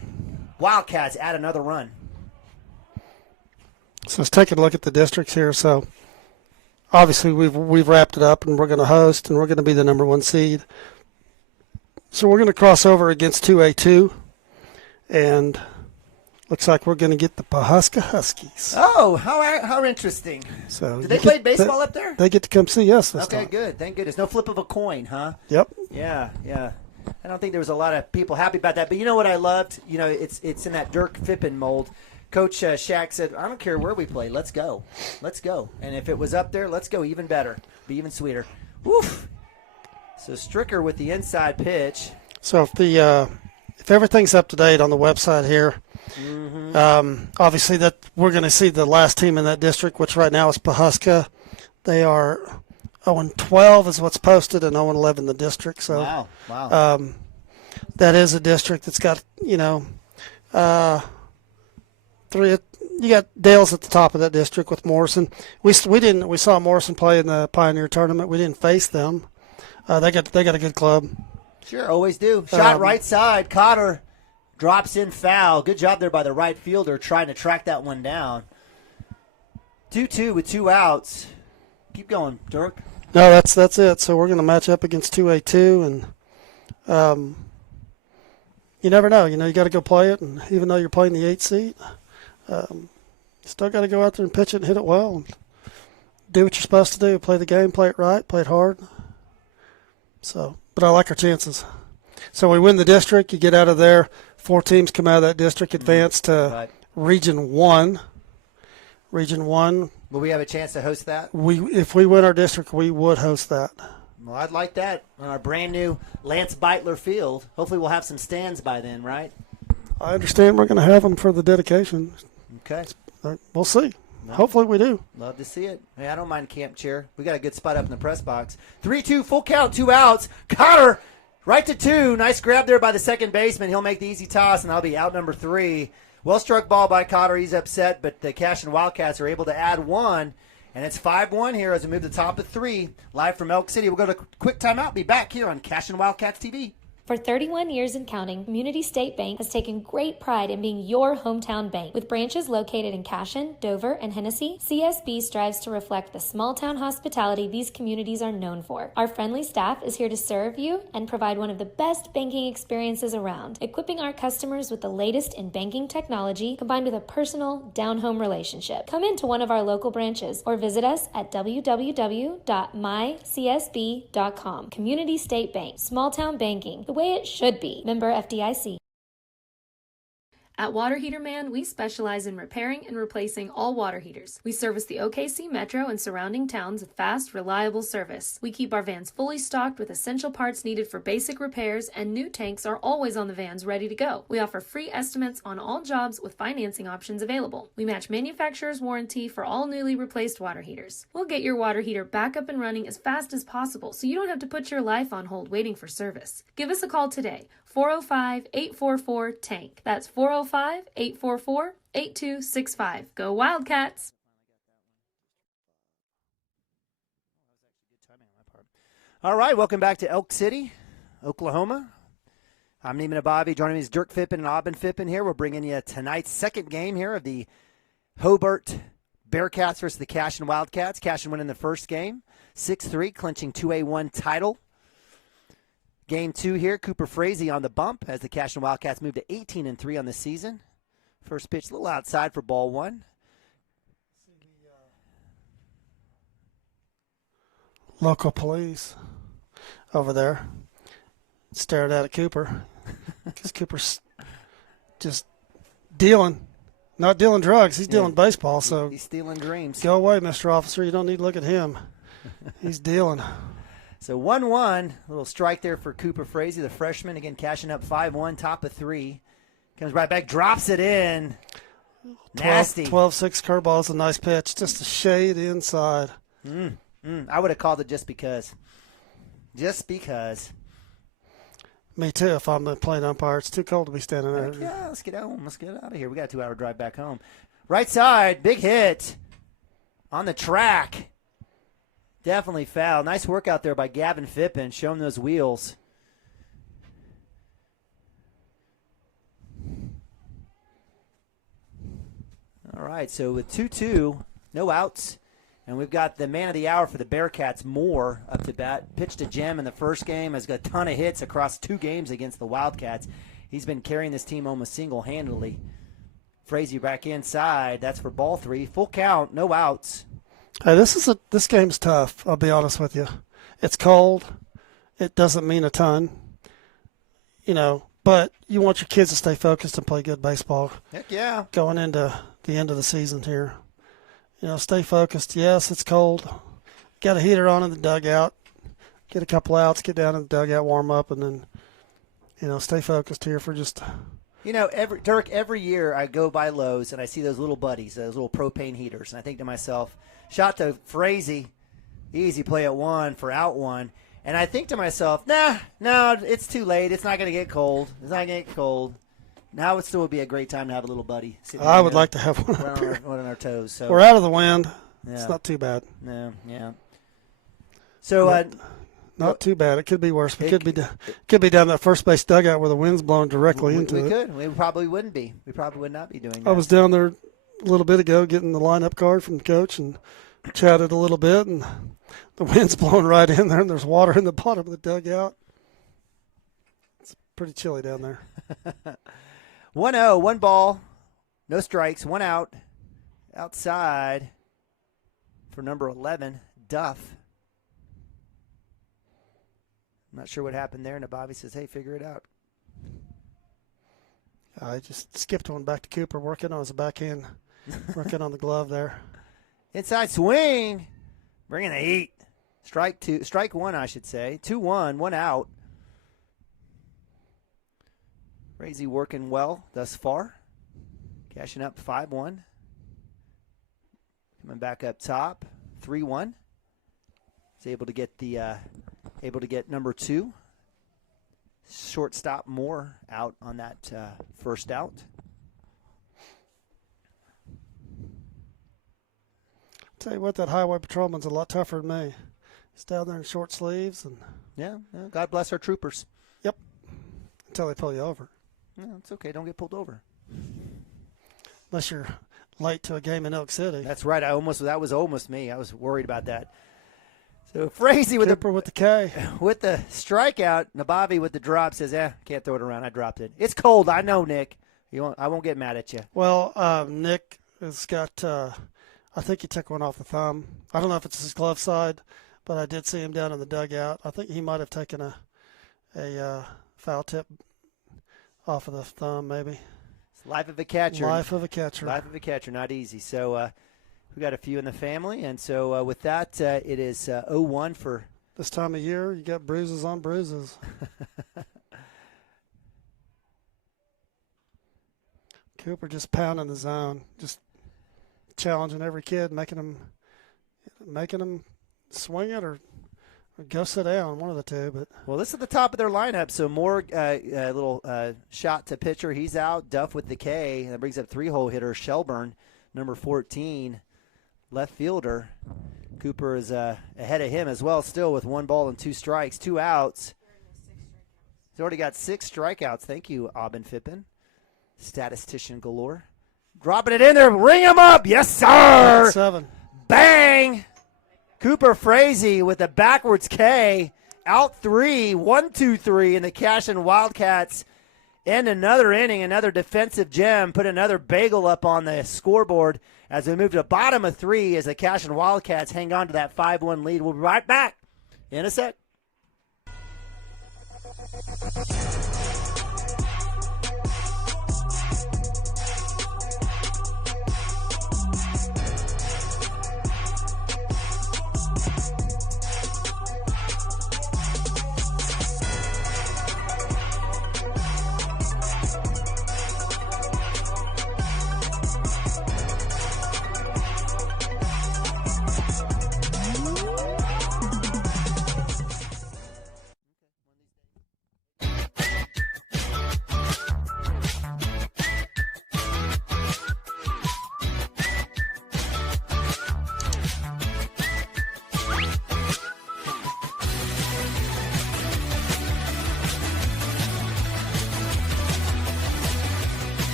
Wildcats add another run. So let's take a look at the districts here. So obviously we've wrapped it up, and we're going to host, and we're going to be the number one seed. So we're going to cross over against 2A2, and looks like we're going to get the Pawhuska Huskies. Oh, how interesting. So did they play baseball up there? They get to come see us this time. Okay, good. Thank goodness. No flip of a coin, huh? Yep. Yeah. I don't think there was a lot of people happy about that. But you know what I loved? You know, it's in that Dirk Fippen mold. Coach Shaq said, I don't care where we play. Let's go. Let's go. And if it was up there, let's go even better. Be even sweeter. Woof. So Stricker with the inside pitch. So if everything's up to date on the website here, obviously that we're going to see the last team in that district, which right now is Pawhuska. They are 0-12 is what's posted, and 0-11 in the district. So Wow. That is a district that's got, three. You got Dale's at the top of that district with Morrison. We saw Morrison play in the Pioneer tournament. We didn't face them. They got a good club. Sure, always do. Shot right side. Cotter drops in foul. Good job there by the right fielder trying to track that one down. 2-2 with 2 outs. Keep going, Dirk. No, that's it. So we're going to match up against 2A2, and you never know. You got to go play it, and even though you're playing the 8th seed, you still got to go out there and pitch it and hit it well, and do what you're supposed to do. Play the game, play it right, play it hard. So, but I like our chances. So we win the district. You get out of there. 4 teams come out of that district, advance to Region 1. Region 1. Will we have a chance to host that? If we win our district, we would host that. Well, I'd like that on our brand new Lance Beitler field. Hopefully we'll have some stands by then, right? I understand we're going to have them for the dedication. Okay. We'll see. No. Hopefully we do. Love to see it. Hey, I don't mind camp chair. We got a good spot up in the press box. 3-2, full count, 2 outs. Cotter, right to 2. Nice grab there by the second baseman. He'll make the easy toss, and that'll be out number 3. Well-struck ball by Cotter. He's upset, but the Cashion Wildcats are able to add 1. And it's 5-1 here as we move to the top of 3. Live from Elk City. We'll go to a quick timeout. Be back here on Cashion Wildcats TV. For 31 years and counting, Community State Bank has taken great pride in being your hometown bank. With branches located in Cashion, Dover, and Hennessy, CSB strives to reflect the small-town hospitality these communities are known for. Our friendly staff is here to serve you and provide one of the best banking experiences around, equipping our customers with the latest in banking technology combined with a personal, down-home relationship. Come into one of our local branches or visit us at www.mycsb.com. Community State Bank, small-town banking, the way it should be. Member FDIC. At Water Heater Man, we specialize in repairing and replacing all water heaters. We service the OKC Metro and surrounding towns with fast, reliable service. We keep our vans fully stocked with essential parts needed for basic repairs, and new tanks are always on the vans ready to go. We offer free estimates on all jobs with financing options available. We match manufacturer's warranty for all newly replaced water heaters. We'll get your water heater back up and running as fast as possible so you don't have to put your life on hold waiting for service. Give us a call today. 405-844-TANK. That's 405-844-8265. Go Wildcats! All right, welcome back to Elk City, Oklahoma. I'm Neiman Ababi. Joining me is Dirk Fippen and Aubin Fippen here. We're bringing you tonight's second game here of the Hobart Bearcats versus the Cashion Wildcats. Cashion winning the first game, 6-3, clinching 2A1 title. Game 2 here, Cooper Frazee on the bump as the Cashion Wildcats move to 18-3 on the season. First pitch a little outside for ball 1. Local police over there staring at Cooper because Cooper's just not dealing drugs. He's dealing baseball. So he's stealing dreams. Go away, Mr. Officer. You don't need to look at him. He's dealing. So 1-1, a little strike there for Cooper Frazee, the freshman. Again, Cashion up 5-1, top of 3. Comes right back, drops it in. Nasty. 12-6 curveball is a nice pitch. Just a shade inside. I would have called it just because. Just because. Me too, if I'm the plate umpire. It's too cold to be standing there. Yeah, let's get home. Let's get out of here. We got a 2-hour drive back home. Right side, big hit on the track. Definitely foul. Nice work out there by Gavin Fippen, showing those wheels. All right, so with 2-2, no outs, and we've got the man of the hour for the Bearcats, Moore, up to bat. Pitched a gem in the first game, has got a ton of hits across 2 games against the Wildcats. He's been carrying this team almost single-handedly. Frazee back inside. That's for ball 3. Full count, no outs. Hey, this game's tough, I'll be honest with you. It's cold. It doesn't mean a ton, but you want your kids to stay focused and play good baseball. Heck yeah. Going into the end of the season here. Stay focused. Yes, it's cold. Got a heater on in the dugout. Get a couple outs, get down in the dugout, warm up, and then, stay focused here for just every year I go by Lowe's and I see those little buddies, those little propane heaters, and I think to myself, shot to Frazee, easy play at 1 for out 1. And I think to myself, no, it's too late. It's not going to get cold. It's not going to get cold. Now it still would be a great time to have a little buddy. I would like to have one up here. One on our toes. So. We're out of the wind. Yeah. It's not too bad. No, yeah. So not too bad. It could be worse. It could be down that first base dugout where the wind's blowing directly into it. We could. We probably wouldn't be. We probably would not be doing that. I was down there a little bit ago getting the lineup card from the coach and chatted a little bit, and the wind's blowing right in there, and there's water in the bottom of the dugout. It's pretty chilly down there. 1-0, 1 ball, no strikes, 1 out. Outside for number 11, Duff. I'm not sure what happened there, and Bobby says, hey, figure it out. I just skipped one back to Cooper, working on his backhand, working on the glove there. Inside swing, bringing the heat. Strike one, I should say. 2-1, one out. Frazee working well thus far. Cashing up 5-1. Coming back up top, 3-1. He's able to get number 2. Shortstop Moore out on that first out. Tell you what, that highway patrolman's a lot tougher than me. He's down there in short sleeves and. Yeah, God bless our troopers. Yep. Until they pull you over. No, it's okay. Don't get pulled over. Unless you're late to a game in Elk City. That's right. That was almost me. I was worried about that. So Frazee with the K. With the strikeout, Nabavi with the drop says, can't throw it around. I dropped it. It's cold. I know, Nick. I won't get mad at you. Well, Nick has got, I think he took one off the thumb. I don't know if it's his glove side, but I did see him down in the dugout. I think he might have taken a foul tip off of the thumb, maybe. It's life of a catcher. Life of a catcher. Life of a catcher, not easy. So we got a few in the family, and so with that, it is 0-1 for this time of year. You got bruises on bruises. Cooper just pounding the zone, just challenging every kid, making them swing it or go sit down, one of the two. But well, this is the top of their lineup. So Moore, little shot to pitcher, he's out. Duff with the K. That brings up 3-hole hitter Shelburne, number 14, left fielder. Cooper is ahead of him as well, still with 1 ball and 2 strikes, 2 outs. He's already got 6 strikeouts. Thank you, Aubin Fippen, statistician galore. Dropping it in there, ring him up, yes sir. 7. Bang! Cooper Frazee with a backwards K, out 3, 1-2-3, and the Cashion Wildcats end another inning, another defensive gem, put another bagel up on the scoreboard as we move to the bottom of 3 as the Cashion Wildcats hang on to that 5-1 lead. We'll be right back in a sec.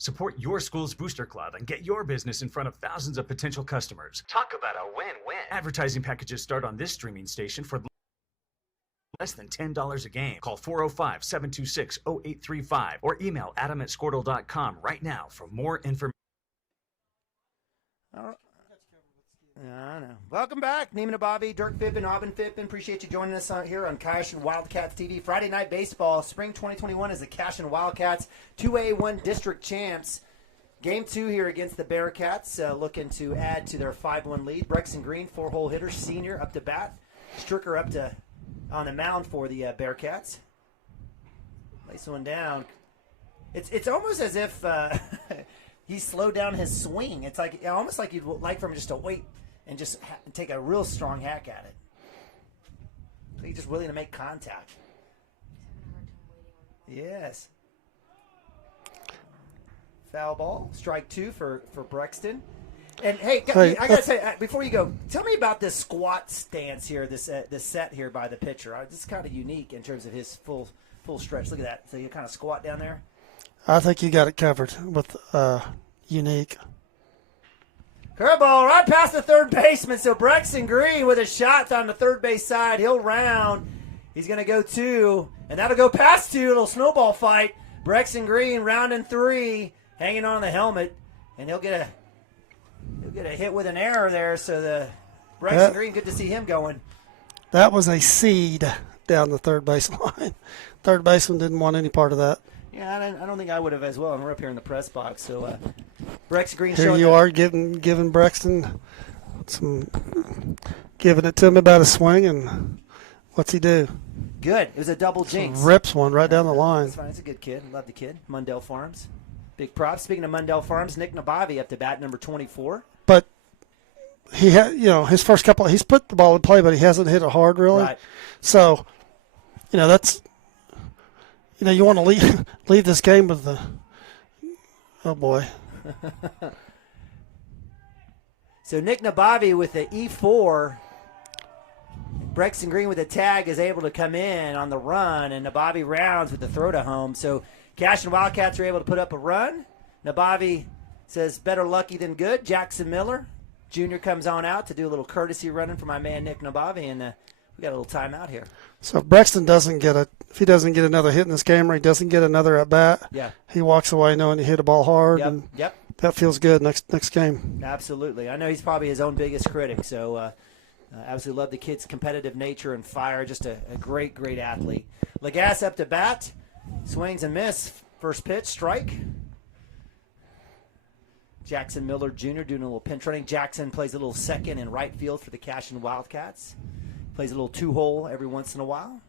Support your school's booster club and get your business in front of thousands of potential customers. Talk about a win-win. Advertising packages start on this streaming station for less than $10 a game. Call 405-726-0835 or email adam@squirtle.com right now for more information. I know. Welcome back, Neiman Bobby, Dirk Fippen, Aubin Fippen. Appreciate you joining us here on Cashion Wildcats TV. Friday Night Baseball, Spring 2021 is the Cashion Wildcats 2A1 District Champs. Game 2 here against the Bearcats, looking to add to their 5-1 lead. Brexton Green, 4-hole hitter, senior, up to bat. Stricker up to on the mound for the Bearcats. Lays one down. It's almost as if he slowed down his swing. It's like almost like you'd like for him just to wait and just take a real strong hack at it. So he's just willing to make contact. Yes. Foul ball. Strike 2 for Brexton. And, hey, I got to say, before you go, tell me about this squat stance here, this set here by the pitcher. This is kind of unique in terms of his full stretch. Look at that. So you kind of squat down there? I think you got it covered with unique. Curveball right past the third baseman. So Brexton Green with a shot on the third base side. He'll round. He's going to go 2, and that'll go past 2. Little snowball fight. Brexton Green rounding 3, hanging on the helmet, and he'll get a hit with an error there. So the Brexton Green, good to see him going. That was a seed down the third base line. Third baseman didn't want any part of that. Yeah, I don't think I would have as well. And we're up here in the press box. So Brex Green Here showing you that- are giving Brexton giving it to him about a swing, and what's he do? Good. It was a double jinx. Rips one right down the line. That's fine. It's a good kid. Love the kid. Mundell Farms. Big props. Speaking of Mundell Farms, Nick Nabavi up to bat, number 24. But he had, his first couple, he's put the ball in play, but he hasn't hit it hard really. Right. So, that's, you want to leave this game with the, oh boy. So Nick Nabavi with the E4. Brexton Green with a tag is able to come in on the run, and Nabavi rounds with the throw to home. So Cashion Wildcats are able to put up a run. Nabavi says better lucky than good. Jackson Miller Jr. comes on out to do a little courtesy running for my man Nick Nabavi, and we got a little timeout here. So if Brexton if he doesn't get another hit in this game, or he doesn't get another at bat, Yeah. he walks away knowing he hit a ball hard, and Yep. that feels good next game. Absolutely. I know he's probably his own biggest critic, so absolutely love the kid's competitive nature and fire. Just a great, great athlete. Lagasse up to bat. Swings and miss. First pitch, strike. Jackson Miller Jr. doing a little pinch running. Jackson plays a little second and right field for the Cashion Wildcats. Plays a little two-hole every once in a while.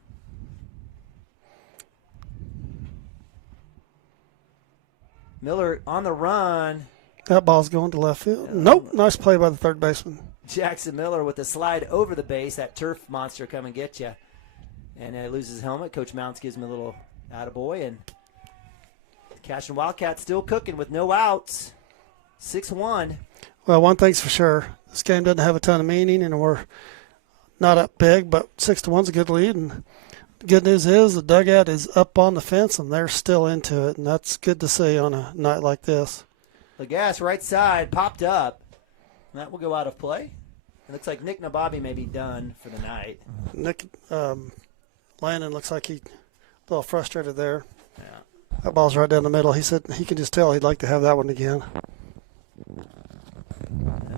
Miller on the run. That ball's going to left field. Nope. Nice play by the third baseman. Jackson Miller with the slide over the base. That turf monster come and get you. And loses his helmet. Coach Mounts gives him a little attaboy. And Cashion Wildcats still cooking with no outs. 6-1. Well, one thing's for sure. This game doesn't have a ton of meaning, and we're not up big, but 6-1's a good lead. And the good news is the dugout is up on the fence, and they're still into it, and that's good to see on a night like this. Lagasse right side popped up. That will go out of play. It looks like Nick Nabavi may be done for the night. Nick Landon looks like he's a little frustrated there. Yeah. That ball's right down the middle. He said he can just tell he'd like to have that one again.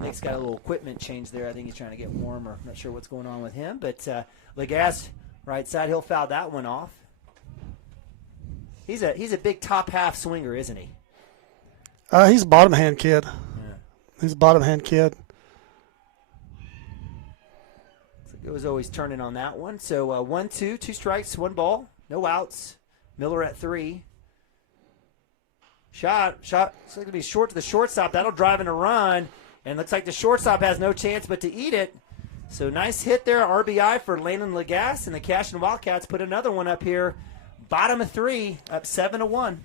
Nick's got a little equipment change there. I think he's trying to get warm, or I'm not sure what's going on with him. But Lagasse right side, he'll foul that one off. He's a big top half swinger, isn't he? He's a bottom hand kid. Yeah. He's a bottom hand kid. It was always turning on that one. So 1-2, 2 strikes, 1 ball, no outs. Miller at 3. Shot. Looks like it'll be short to the shortstop. That'll drive in a run. And looks like the shortstop has no chance but to eat it. So nice hit there, RBI for Landon Lagasse. And the Cashion Wildcats put another one up here. Bottom of 3, up 7-1.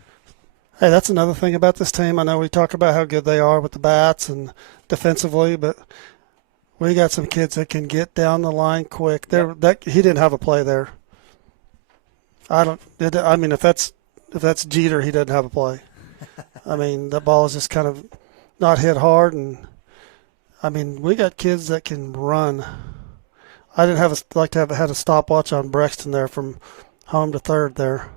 Hey, that's another thing about this team. I know we talk about how good they are with the bats and defensively, but we got some kids that can get down the line quick. He didn't have a play there. If that's Jeter, he doesn't have a play. I mean, that ball is just kind of not hit hard, and I mean, we got kids that can run. I didn't like to have had a stopwatch on Brexton there from home to third there.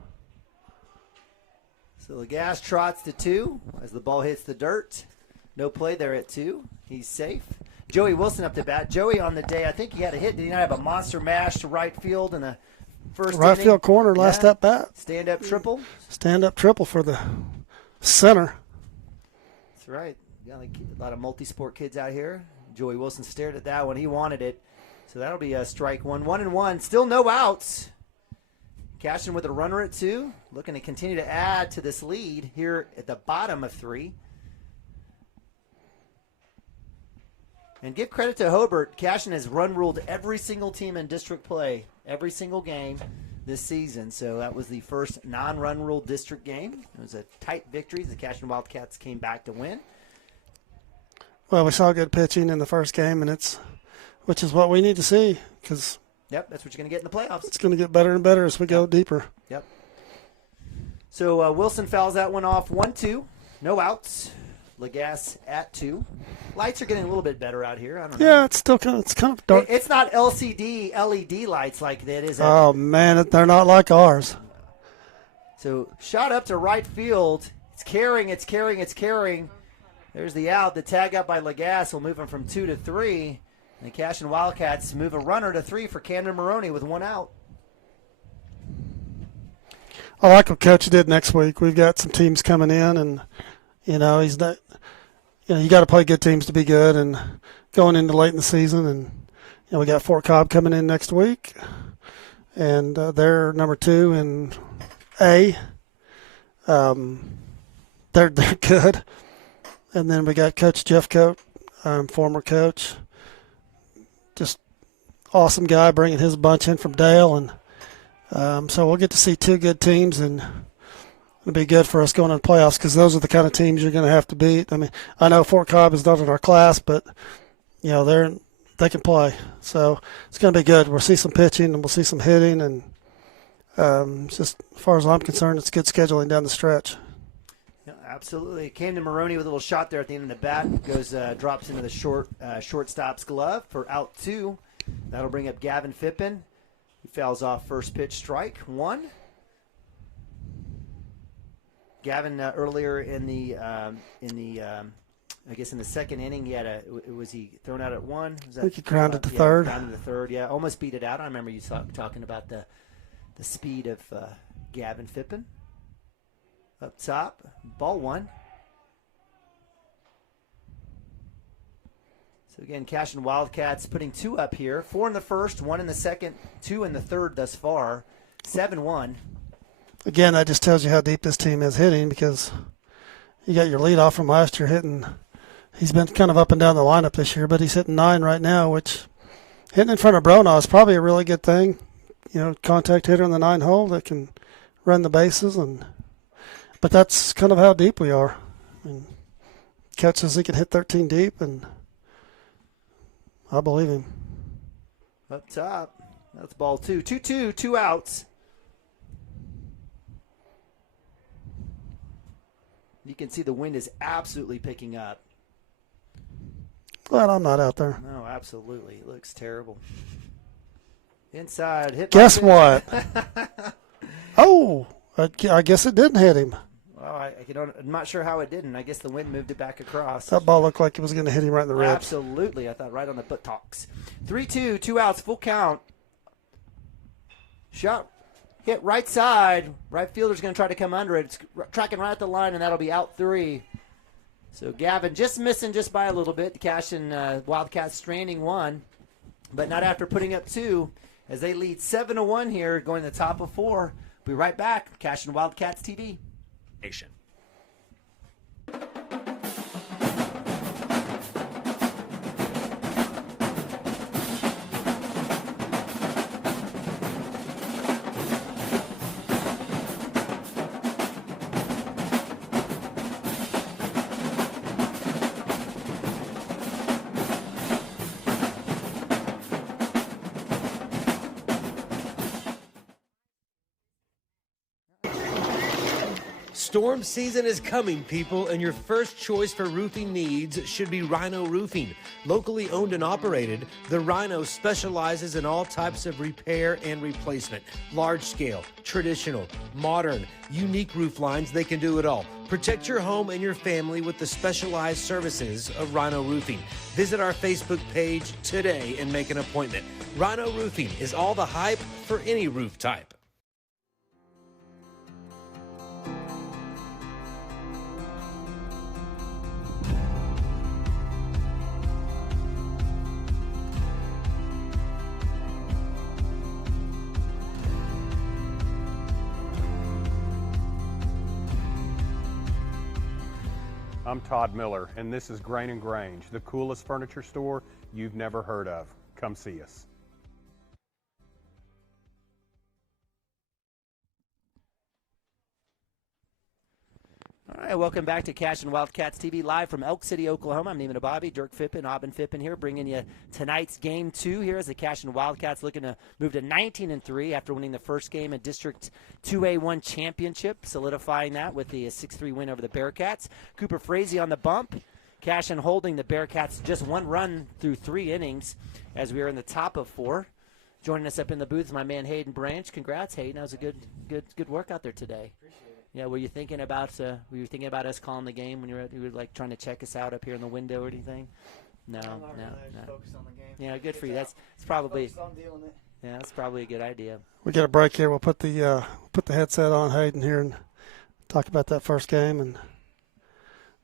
So Lagasse trots to 2 as the ball hits the dirt. No play there at 2. He's safe. Joey Wilson up to bat. Joey on the day, I think he had a hit. Did he not have a monster mash to right field in the first Right inning? field corner, last at bat. Stand-up triple. Stand-up triple for the center. That's right. Got a lot of multi-sport kids out here. Joey Wilson stared at that one. He wanted it. So that'll be a strike 1. 1-1. Still no outs. Cashion with a runner at 2. Looking to continue to add to this lead here at the bottom of 3. And give credit to Hobart. Cashion has run-ruled every single team in district play, every single game this season. So that was the first non-run-ruled district game. It was a tight victory. The Cashion Wildcats came back to win. Well, we saw good pitching in the first game, which is what we need to see, because Yep, that's what you're going to get in the playoffs. it's going to get better and better as we go deeper. Yep. So Wilson fouls that one off. 1-2. No outs. Lagasse at 2. Lights are getting a little bit better out here. I don't know. Yeah, it's kind of dark. It's not LCD, LED lights like that, is it? Oh man, they're not like ours. So shot up to right field. It's carrying. There's the out. The tag up by Lagasse will move him from 2 to 3. And the Cashion Wildcats move a runner to 3 for Camden Maroney with 1 out. I like what Coach did next week. We've got some teams coming in, and he's not. You got to play good teams to be good, and going into late in the season, and we got Fort Cobb coming in next week, and they're number 2 in A. They're good, and then we got Coach Jeffcoat, former coach, just awesome guy, bringing his bunch in from Dale, and so we'll get to see 2 good teams, and it'll be good for us going into playoffs because those are the kind of teams you're going to have to beat. I mean, I know Fort Cobb is not in our class, but they can play, so it's going to be good. We'll see some pitching and we'll see some hitting, and just as far as I'm concerned, it's good scheduling down the stretch. Yeah, absolutely. Came to Maroney with a little shot there at the end of the bat. Goes drops into the shortstop's glove for out 2. That'll bring up Gavin Fippen. He fouls off first pitch, strike 1. Gavin earlier in the I guess in the second inning, was he thrown out at 1? I think he grounded to third. Grounded to third, yeah. Almost beat it out. I remember you talking about the speed of Gavin Fippen. Up top, ball 1. So again, Cashion Wildcats putting 2 up here. 4 in the first, 1 in the second, 2 in the third thus far. 7-1. Again, that just tells you how deep this team is hitting, because you got your leadoff from last year hitting. He's been kind of up and down the lineup this year, but he's hitting 9 right now, which hitting in front of Bronaugh is probably a really good thing. Contact hitter in the 9 hole that can run the bases, but that's kind of how deep we are. Coach says he can hit 13 deep, and I believe him. Up top, that's ball 2. 2-2, 2 outs. You can see the wind is absolutely picking up. Glad I'm not out there. No, absolutely. It looks terrible. Inside, hit. Guess what? Oh, I guess it didn't hit him. Well, I'm not sure how it didn't. I guess the wind moved it back across. That ball looked like it was going to hit him right in the ribs. Absolutely. I thought right on the buttocks. 3-2, 2 outs, full count. Shot. Hit right side. Right fielder's going to try to come under it. It's tracking right at the line, and that'll be out 3. So Gavin just missing just by a little bit. The Cashion Wildcats stranding 1, but not after putting up 2, as they lead 7-1 here, going to the top of 4. We'll be right back. Cashion Wildcats TV. Nation. Storm season is coming, people, and your first choice for roofing needs should be Rhino Roofing. Locally owned and operated, the Rhino specializes in all types of repair and replacement. Large scale, traditional, modern, unique roof lines, they can do it all. Protect your home and your family with the specialized services of Rhino Roofing. Visit our Facebook page today and make an appointment. Rhino Roofing is all the hype for any roof type. I'm Todd Miller, and this is Grain and Grange, the coolest furniture store you've never heard of. Come see us. All right, welcome back to Cashion Wildcats TV, live from Elk City, Oklahoma. I'm Neiman Ababi, Dirk Fippen, Aubin Fippen here, bringing you tonight's Game 2 here as the Cashion Wildcats looking to move to 19-3 after winning the first game in District 2A1 Championship, solidifying that with the 6-3 win over the Bearcats. Cooper Frazee on the bump. Cashion holding the Bearcats just 1 run through 3 innings as we are in the top of 4. Joining us up in the booth is my man Hayden Branch. Congrats, Hayden. That was a good work out there today. Yeah, were you thinking about us calling the game when you were like trying to check us out up here in the window or anything? No. Focused on the game. Yeah, good for you. It's probably Focused on dealing it. Yeah, that's probably a good idea. We get a break here. We'll put the headset on Hayden here and talk about that first game and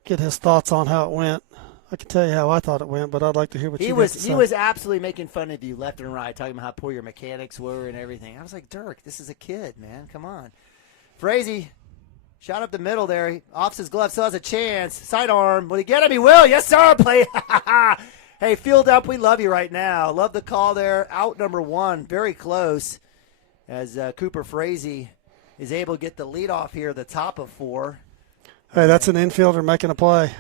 get his thoughts on how it went. I can tell you how I thought it went, but I'd like to hear what you got to say. He was absolutely making fun of you left and right, talking about how poor your mechanics were and everything. I was like, Dirk, this is a kid, man. Come on. Frazee shot up the middle there. He offs his glove, still has a chance. Sidearm. Will he get him? He will. Yes, sir. Play. Hey, field up. We love you right now. Love the call there. Out number 1. Very close as Cooper Frazee is able to get the lead off here at the top of 4. Hey, that's an infielder making a play.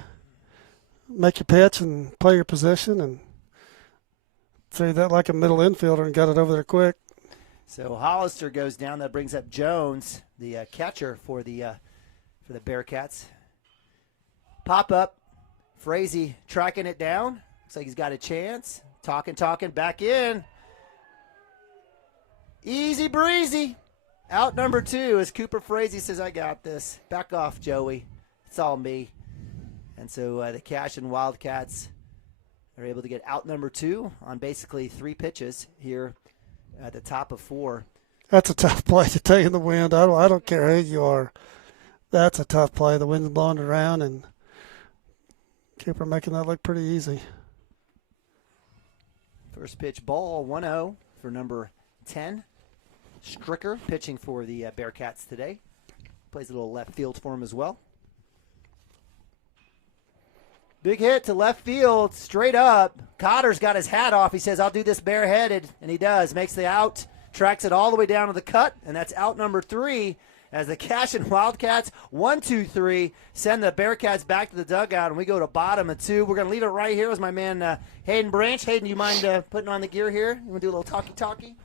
Make your pitch and play your position and threw that like a middle infielder and got it over there quick. So Hollister goes down. That brings up Jones, the catcher for the Bearcats. Pop up. Frazee tracking it down. Looks like he's got a chance. Talking, back in. Easy breezy. Out number 2 as Cooper Frazee says, I got this. Back off, Joey. It's all me. And so the Cashion Wildcats are able to get out number 2 on basically 3 pitches here at the top of 4. That's a tough play to take in the wind. I don't care who you are. That's a tough play. The wind's blowing around, and Cooper making that look pretty easy. First pitch ball, 1-0 for number 10. Stricker pitching for the Bearcats today. Plays a little left field for him as well. Big hit to left field, straight up. Cotter's got his hat off. He says, I'll do this bareheaded, and he does. Makes the out, tracks it all the way down to the cut, and that's out number 3 as the Cashion Wildcats, 1-2-3, send the Bearcats back to the dugout, and we go to bottom of 2. We're going to leave it right here with my man Hayden Branch. Hayden, you mind putting on the gear here? You want to do a little talkie-talkie?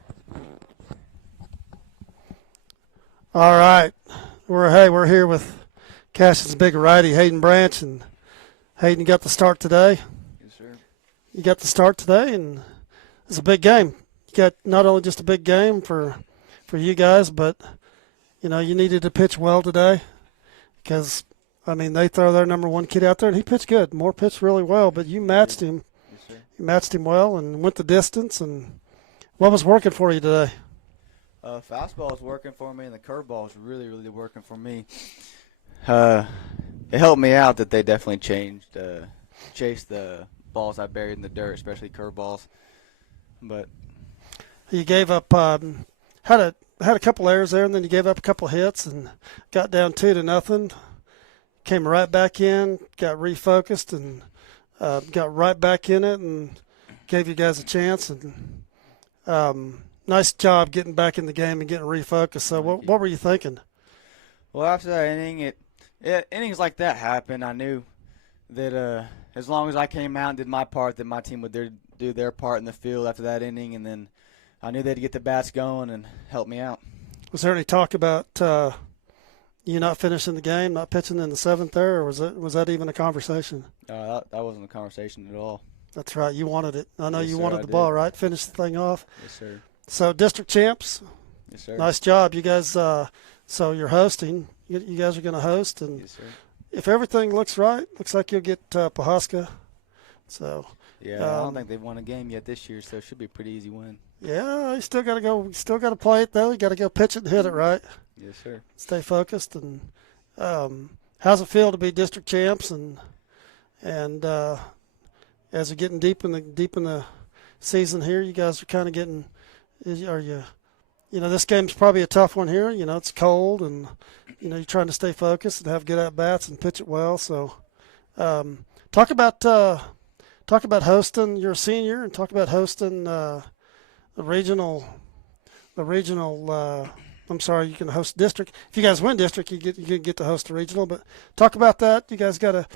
All right. We're here with Cashion's big righty, Hayden Branch, and Hayden, you got the start today. Yes, sir. You got the start today, and it's a big game. You got not only just a big game for you guys, but, you needed to pitch well today because, they throw their number 1 kid out there, and he pitched good. Moore pitched really well, but you matched him. Yes, sir. You matched him well and went the distance. And what was working for you today? Fastball was working for me, and the curveball was really, really working for me. It helped me out that they definitely chased the balls I buried in the dirt, especially curveballs. But you gave up, had a couple errors there, and then you gave up a couple hits and got down 2-0. Came right back in, got refocused, and got right back in it, and gave you guys a chance. And nice job getting back in the game and getting refocused. So what were you thinking? Well, after that inning, innings like that happen. I knew that as long as I came out and did my part, that my team would do their part in the field after that inning, and then I knew they'd get the bats going and help me out. Was there any talk about you not finishing the game, not pitching in the 7th there, or was that even a conversation? That wasn't a conversation at all. That's right. You wanted it. I know Yes, you sir, wanted I the did. ball, right? Finish the thing off. Yes, sir. So district champs. Yes, sir. Nice job. You guys, so you're hosting. You guys are going to host. And Yes, sir. if everything looks right, looks like you'll get Pawhuska. So Yeah, I don't think they've won a game yet this year, so it should be a pretty easy win. yeah, you still got to go. Still got to play it though. You got to go pitch it and hit it right. Yes, sir. Stay focused. And how's it feel to be district champs? And as we're getting deep in the season here, you guys are kind of getting. Are you? This game's probably a tough one here. It's cold, and you're trying to stay focused and have good at bats and pitch it well. So, talk about hosting. You're a senior, and talk about hosting the regional. I'm sorry, you can host district. If you guys win district, you get to host the regional. But talk about that. You guys got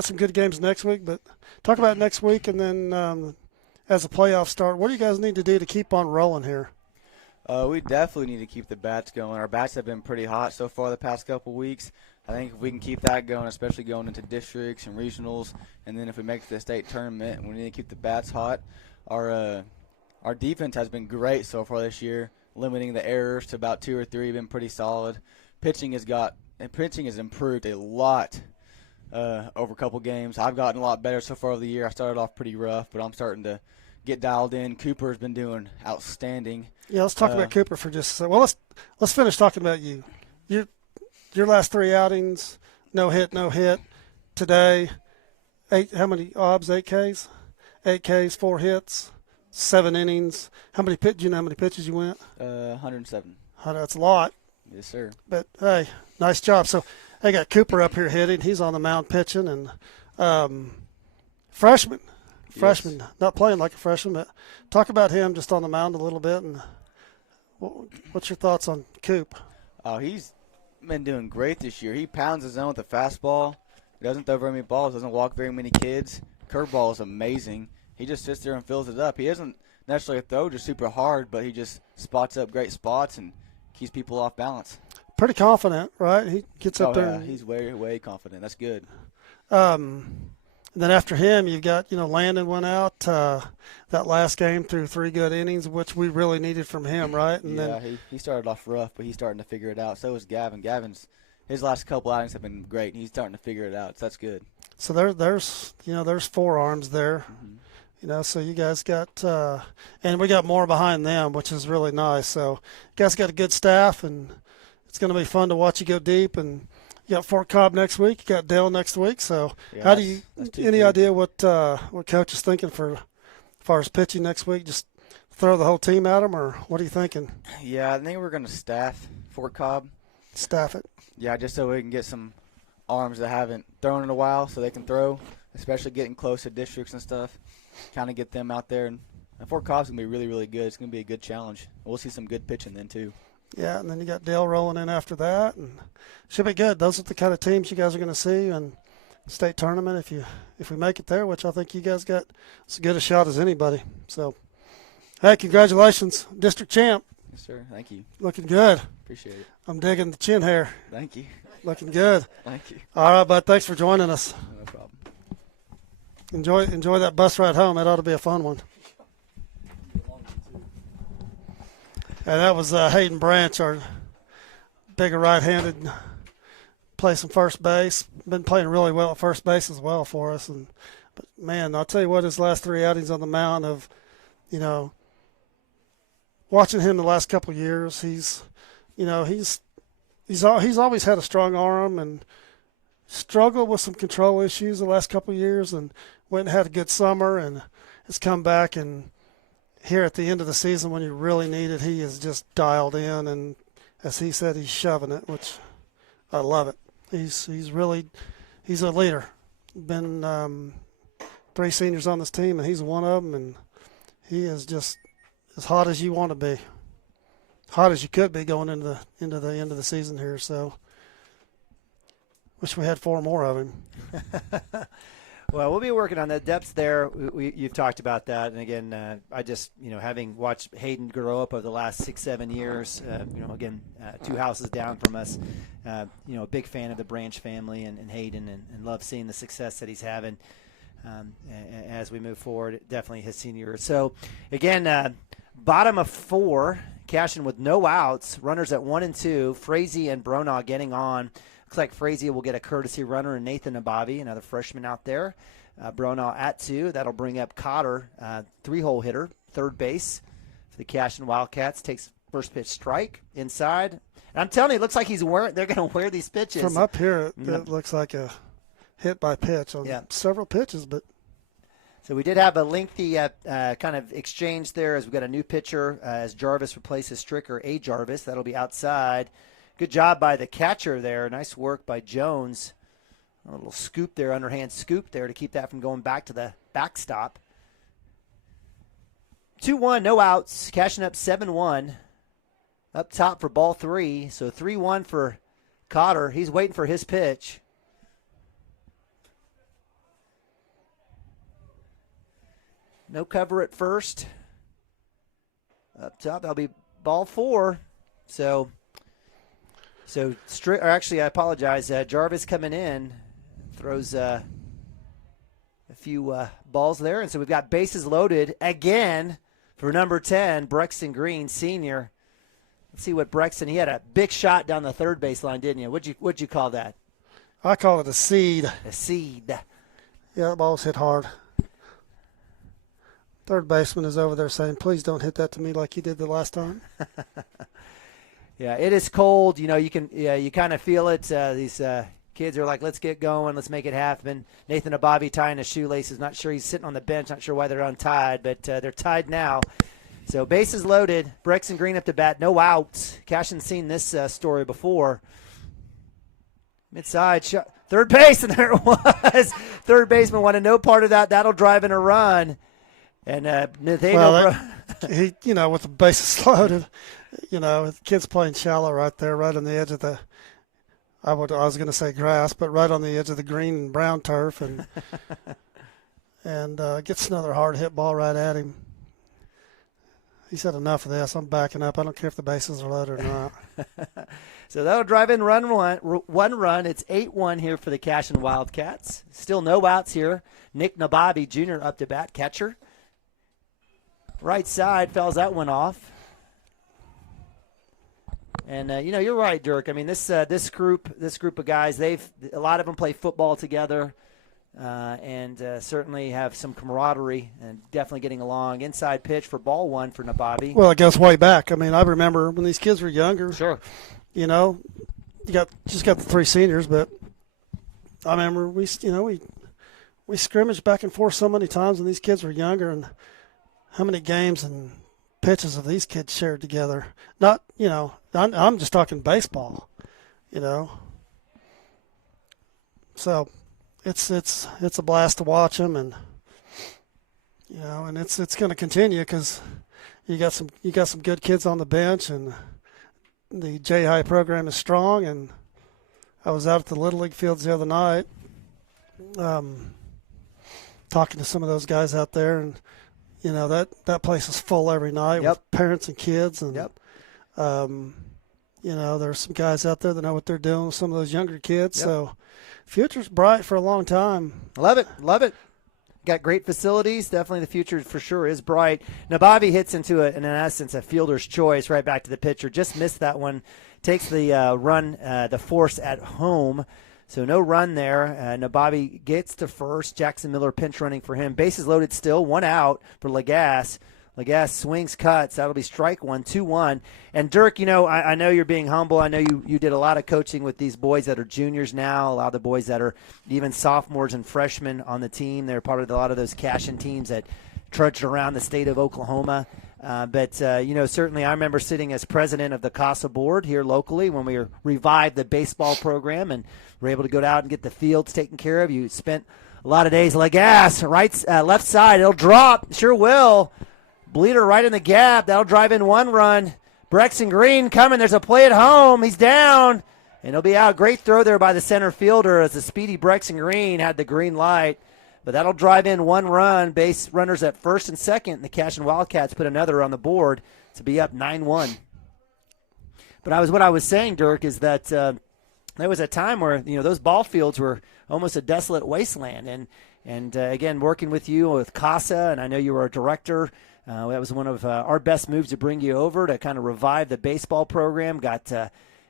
some good games next week. But talk about next week, and then as the playoffs start, what do you guys need to do to keep on rolling here? We definitely need to keep the bats going. Our bats have been pretty hot so far the past couple weeks. I think if we can keep that going, especially going into districts and regionals, and then if we make it to the state tournament, we need to keep the bats hot. Our defense has been great so far this year, limiting the errors to about 2 or 3. Been pretty solid. Pitching has improved a lot over a couple games. I've gotten a lot better so far of the year. I started off pretty rough, but I'm starting to get dialed in. Cooper's been doing outstanding. Yeah, let's talk about Cooper for just a second. Well, let's finish talking about you. Your last 3 outings, no hit. Today, how many OBS? 8 Ks? 8 Ks, 4 hits, 7 innings. Do you know how many pitches you went? 107. That's a lot. Yes, sir. But, hey, nice job. So, they got Cooper up here hitting. He's on the mound pitching. And freshman, not playing like a freshman, but talk about him just on the mound a little bit. And what's your thoughts on Coop? Oh, he's been doing great this year. He pounds his own with the fastball. He doesn't throw very many balls, doesn't walk very many kids. Curveball is amazing. He just sits there and fills it up. He doesn't necessarily throw just super hard, but he just spots up great spots and keeps people off balance. Pretty confident, right? He gets up there. Yeah, he's way, way confident. That's good. And then after him, you've got, Landon went out that last game through 3 good innings, which we really needed from him, right? And then he started off rough, but he's starting to figure it out. So is Gavin. His last couple outings have been great, and he's starting to figure it out. So that's good. So there's 4 arms there. Mm-hmm. So you guys got and we got more behind them, which is really nice. So you guys got a good staff, and it's going to be fun to watch you go deep. And you got Fort Cobb next week. You got Dale next week. So how do you any idea what coach is thinking for as far as pitching next week? Just throw the whole team at them, or what are you thinking? Yeah, I think we're going to staff Fort Cobb. Staff it. Yeah, just so we can get some arms that haven't thrown in a while, so they can throw, especially getting close to districts and stuff. Kind of get them out there. And Fort Cobb's going to be really, really good. It's going to be a good challenge. We'll see some good pitching then, too. Yeah, and then you got Dale rolling in after that, and should be good. Those are the kind of teams you guys are going to see in state tournament if we make it there, which I think you guys got as good a shot as anybody. So, hey, congratulations, district champ. Yes, sir. Thank you. Looking good. Appreciate it. I'm digging the chin hair. Thank you. Looking good. Thank you. All right, bud. Thanks for joining us. No problem. Enjoy that bus ride home. That ought to be a fun one. And that was Hayden Branch, our bigger right-handed, play some first base. Been playing really well at first base as well for us. But man, I'll tell you what, his last 3 outings on the mound of, watching him the last couple of years, he's always had a strong arm and struggled with some control issues the last couple of years, and went and had a good summer and has come back, and here at the end of the season when you really need it, he is just dialed in, and as he said, he's shoving it, which I love it. He's a leader. Been 3 seniors on this team, and he's one of them, and he is just as hot as you want to be, hot as you could be going into the end of the season here. So, wish we had 4 more of him. Well, we'll be working on the depths there. You've talked about that, and again, I just having watched Hayden grow up over the last 6-7 years. 2 houses down from us. A big fan of the Branch family and Hayden, and love seeing the success that he's having as we move forward. Definitely his senior year. So, again, bottom of 4, Cashion with no outs, runners at 1 and 2. Frazee and Bronaugh getting on. Looks like Frazee will get a courtesy runner, and Nathan Abavi, another freshman out there. Bronaugh at 2. That'll bring up Cotter, 3-hole hitter, third base for the Cashion Wildcats. Takes first pitch strike inside. And I'm telling you, it looks like they're going to wear these pitches. From up here, it looks like a hit by pitch on several pitches. But so we did have a lengthy kind of exchange there as we got a new pitcher as Jarvis replaces Stricker, A. Jarvis. That'll be outside. Good job by the catcher there. Nice work by Jones. A little scoop there, underhand scoop there to keep that from going back to the backstop. 2-1, no outs. Cashion up 7-1. Up top for ball 3. So 3-1 for Cotter. He's waiting for his pitch. No cover at first. Up top, that'll be ball 4. So actually, I apologize. Jarvis coming in throws a few balls there, and so we've got bases loaded again for number 10, Brexton Green, senior. Let's see what Brexton. He had a big shot down the third baseline, didn't you? What'd you call that? I call it a seed. A seed. Yeah, that ball's hit hard. Third baseman is over there saying, please don't hit that to me like you did the last time. Yeah, it is cold. You kind of feel it. These kids are like, let's get going. Let's make it happen. Nathan Ababi tying his shoelaces. Not sure he's sitting on the bench. Not sure why they're untied, but they're tied now. So bases loaded. Braxton Green up to bat. No outs. Cashion's seen this story before. Midside shot. Third base, and there it was. Third baseman wanted no part of that. That'll drive in a run. And Nathaniel. He, with the bases loaded, the kid's playing shallow right there, right on the edge of the. I was going to say grass, but right on the edge of the green and brown turf, and gets another hard hit ball right at him. He said, enough of this. I'm backing up. I don't care if the bases are loaded or not. So that'll drive in one run. It's 8-1 here for the Cashion Wildcats. Still no outs here. Nick Nababi Jr. up to bat, catcher. Right side, fouls that one off. And you're right, Dirk. I mean, this group of guys, a lot of them play football together, and certainly have some camaraderie and definitely getting along. Inside pitch for ball one for Nababi. Well, it goes way back. I mean, I remember when these kids were younger. Sure. You got the three seniors, but I remember we scrimmaged back and forth so many times when these kids were younger, and how many games and pitches of these kids shared together. Not, I'm just talking baseball, So it's a blast to watch them, and and it's going to continue because you got some good kids on the bench, and the J-High program is strong. And I was out at the Little League fields the other night, talking to some of those guys out there, and that place is full every night with parents and kids, and there's some guys out there that know what they're doing with some of those younger kids. So future's bright for a long time. Love it. Got great facilities. Definitely the future for sure is bright. Nababi hits into in essence, a fielder's choice right back to the pitcher. Just missed that one. Takes the run, the force at home. So no run there. Nababi gets to first. Jackson Miller pinch running for him. Bases loaded still. One out for Lagasse. Lagasse swings, cuts. That'll be strike one, 2-1. And Dirk, I know you're being humble. I know you did a lot of coaching with these boys that are juniors now, a lot of the boys that are even sophomores and freshmen on the team. They're part of a lot of those Cashion teams that trudged around the state of Oklahoma. But certainly I remember sitting as president of the CASA board here locally when we revived the baseball program and were able to go out and get the fields taken care of. You spent a lot of days Lagasse, left side. It'll drop. Sure will. Bleeder right in the gap. That'll drive in one run. Braxton Green coming. There's a play at home. He's down, and he'll be out. Great throw there by the center fielder as the speedy Braxton Green had the green light. But that'll drive in one run. Base runners at first and second. And the Cashion Wildcats put another on the board to be up 9-1. But what I was saying, Dirk, is that there was a time where those ball fields were almost a desolate wasteland. And again, working with you with CASA, and I know you were a director. That was one of our best moves to bring you over to kind of revive the baseball program. Got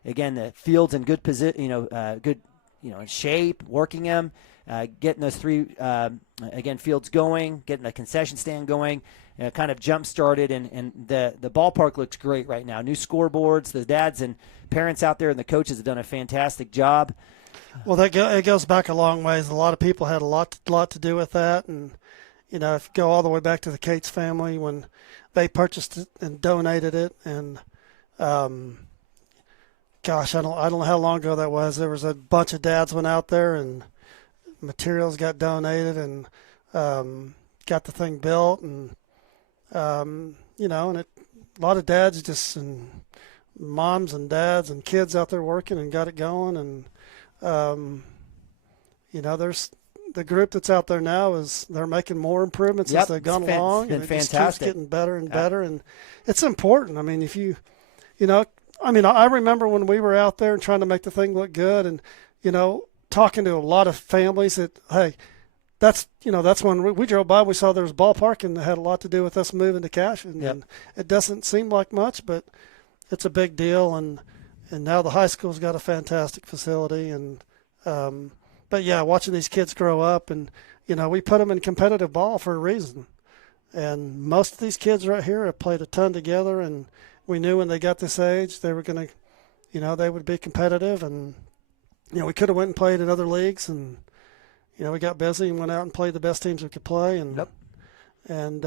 again the fields in good position, good in shape, working them, getting those three fields going, getting the concession stand going, kind of jump started, and the ballpark looks great right now. New scoreboards, the dads and parents out there and the coaches have done a fantastic job. Well, it goes back a long ways. A lot of people had a lot to do with that, and if you go all the way back to the Cates family when they purchased it and donated it, and gosh, I don't know how long ago that was. There was a bunch of dads went out there and materials got donated and got the thing built, and and a lot of dads and moms and dads and kids out there working and got it going, and there's the group that's out there now they're making more improvements as they've gone along, and it just keeps getting better and better, and it's important. I mean, I remember when we were out there and trying to make the thing look good, and talking to a lot of families that, hey, that's when we drove by, we saw there was a ballpark, and it had a lot to do with us moving to Cashion. And it doesn't seem like much, but it's a big deal, and now the high school's got a fantastic facility, and but yeah, watching these kids grow up, and we put them in competitive ball for a reason, And most of these kids right here have played a ton together, and we knew when they got this age they were going to, they would be competitive. And, we could have went and played in other leagues, and, we got busy and went out and played the best teams we could play. And, Yep. And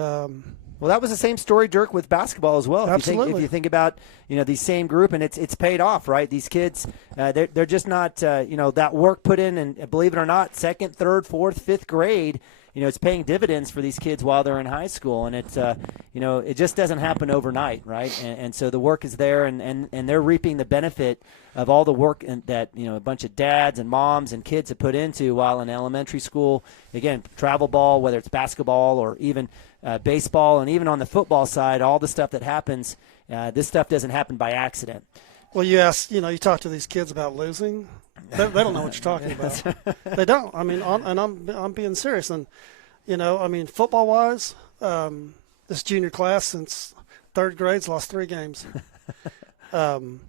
well, that was the same story, Dirk, with basketball as well. Absolutely. If you think about, these same group, and it's paid off, right? These kids, they're just not, that work put in, and believe it or not, second, third, fourth, fifth grade, it's paying dividends for these kids while they're in high school, and it's, it just doesn't happen overnight, right? And so the work is there, and they're reaping the benefit of all the work that a bunch of dads and moms and kids have put into while in elementary school. Again, travel ball, whether it's basketball or even baseball, and even on the football side, all the stuff that happens, this stuff doesn't happen by accident. Well, you ask, you talk to these kids about losing. They don't know what you're talking about. They don't. I mean, and I'm being serious. And, football-wise, this junior class since third grade's lost 3 games. And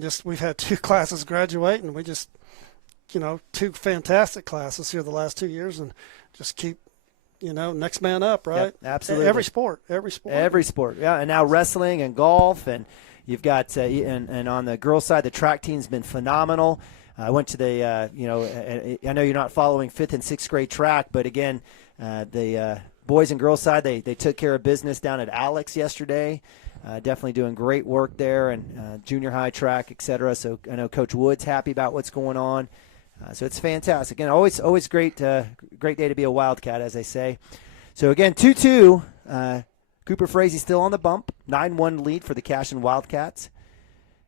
just we've had 2 classes graduate, and we just, 2 fantastic classes here the last 2 years, and just keep, next man up, right? Yep, absolutely. Every sport. Yeah, and now wrestling and golf, and you've got and on the girls' side, the track team's been phenomenal. I went to the I know you're not following 5th and 6th grade track, but again, the boys and girls side, they took care of business down at Alex yesterday. Definitely doing great work there, and junior high track, etc. So I know Coach Wood's happy about what's going on. So it's fantastic. And always great day to be a Wildcat, as they say. So again, 2-2. Cooper Frazee still on the bump. 9-1 lead for the Cashion Wildcats.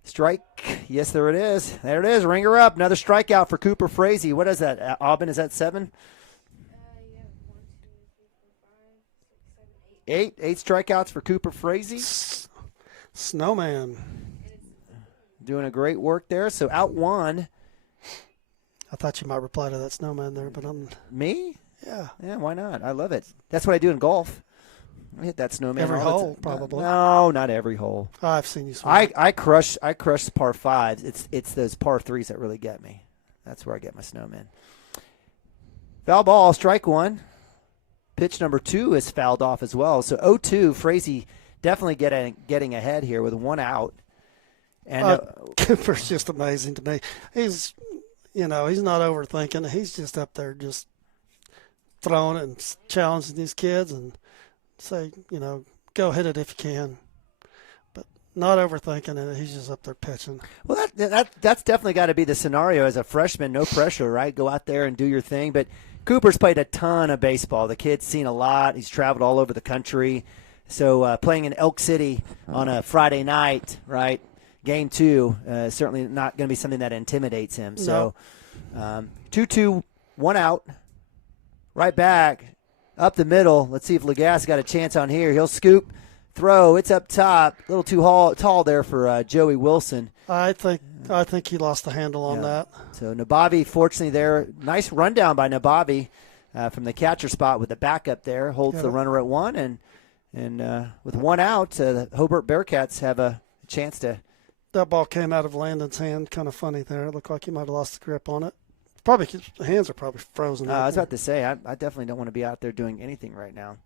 Strike. Yes, there it is. There it is. Ring her up. Another strikeout for Cooper Frazee. What is that, Aubin? Is that 7? Yeah, 1, 2, 3, 4, 5, 6, 7, 8. 8 strikeouts for Cooper Frazee. Snowman. Doing a great work there. So out 1. I thought you might reply to that snowman there, but I'm. Me? Yeah. Yeah, why not? I love it. That's what I do in golf. I hit that snowman. Every all the hole, time. probably. No, not every hole. Oh, I've seen you swing. I crush par 5s. It's those par 3s that really get me. That's where I get my snowman. Foul ball, strike 1. Pitch number 2 is fouled off as well. So 0-2, Frazee definitely getting ahead here with 1 out. And Cooper's just amazing to me. He's not overthinking. He's just up there just throwing it and challenging these kids and say, go hit it if you can. But not overthinking it. He's just up there pitching. Well, that's definitely got to be the scenario as a freshman. No pressure, right? Go out there and do your thing. But Cooper's played a ton of baseball. The kid's seen a lot. He's traveled all over the country. So playing in Elk City on a Friday night, right? Game 2, certainly not going to be something that intimidates him. So 2-2, 1 out. Right back, up the middle. Let's see if Lagasse got a chance on here. He'll scoop, throw. It's up top. A little too tall there for Joey Wilson. I think he lost the handle on that. So Nabavi, fortunately there. Nice rundown by Nabavi from the catcher spot with the backup there. Holds the runner at 1. And with 1 out, the Hobart Bearcats have a chance to. That ball came out of Landon's hand. Kind of funny there. It looked like he might have lost the grip on it. Probably his hands are probably frozen. I was about to say, I definitely don't want to be out there doing anything right now.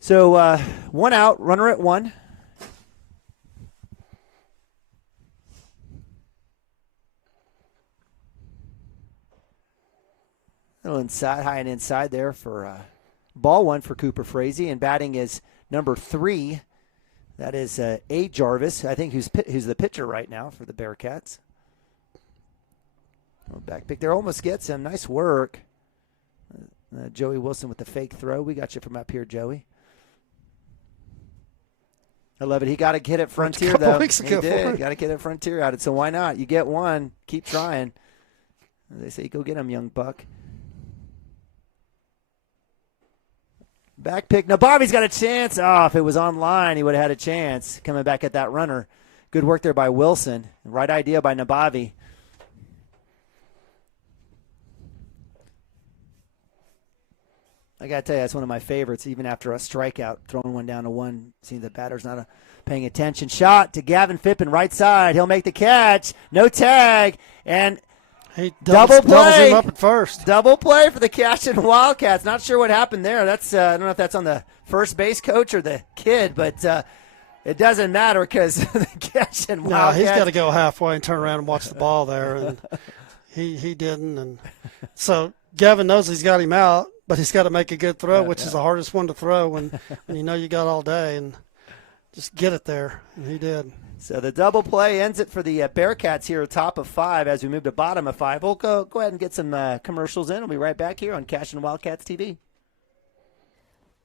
So 1 out, runner at 1. A little inside, high and inside there for ball 1 for Cooper Frazee, and batting is number 3. That is A. Jarvis, I think, who's the pitcher right now for the Bearcats. Back pick there almost gets him. Nice work. Joey Wilson with the fake throw. We got you from up here, Joey. I love it. He got to get it Frontier, though. Weeks ago, he did. Got to get it Frontier out. So why not? You get 1. Keep trying. As they say, go get him, young buck. Back pick. Now, Bobby's got a chance. Oh, if it was online, he would have had a chance. Coming back at that runner. Good work there by Wilson. Right idea by Nabavi. I got to tell you, that's one of my favorites, even after a strikeout, throwing one down to 1, seeing the batter's not paying attention. Shot to Gavin Fippen, right side. He'll make the catch. No tag. And He Double doubles play. him up at first. Double play for the Cashion Wildcats. Not sure what happened there. That's I don't know if that's on the first base coach or the kid, but it doesn't matter because the Cashion Wildcats. No, he's got to go halfway and turn around and watch the ball there, and he didn't. And so Gavin knows he's got him out, but he's got to make a good throw, which is the hardest one to throw when you know you got all day, and just get it there, and he did. So the double play ends it for the Bearcats here at top of 5 as we move to bottom of 5. We'll go ahead and get some commercials in. We'll be right back here on Cashion Wildcats TV.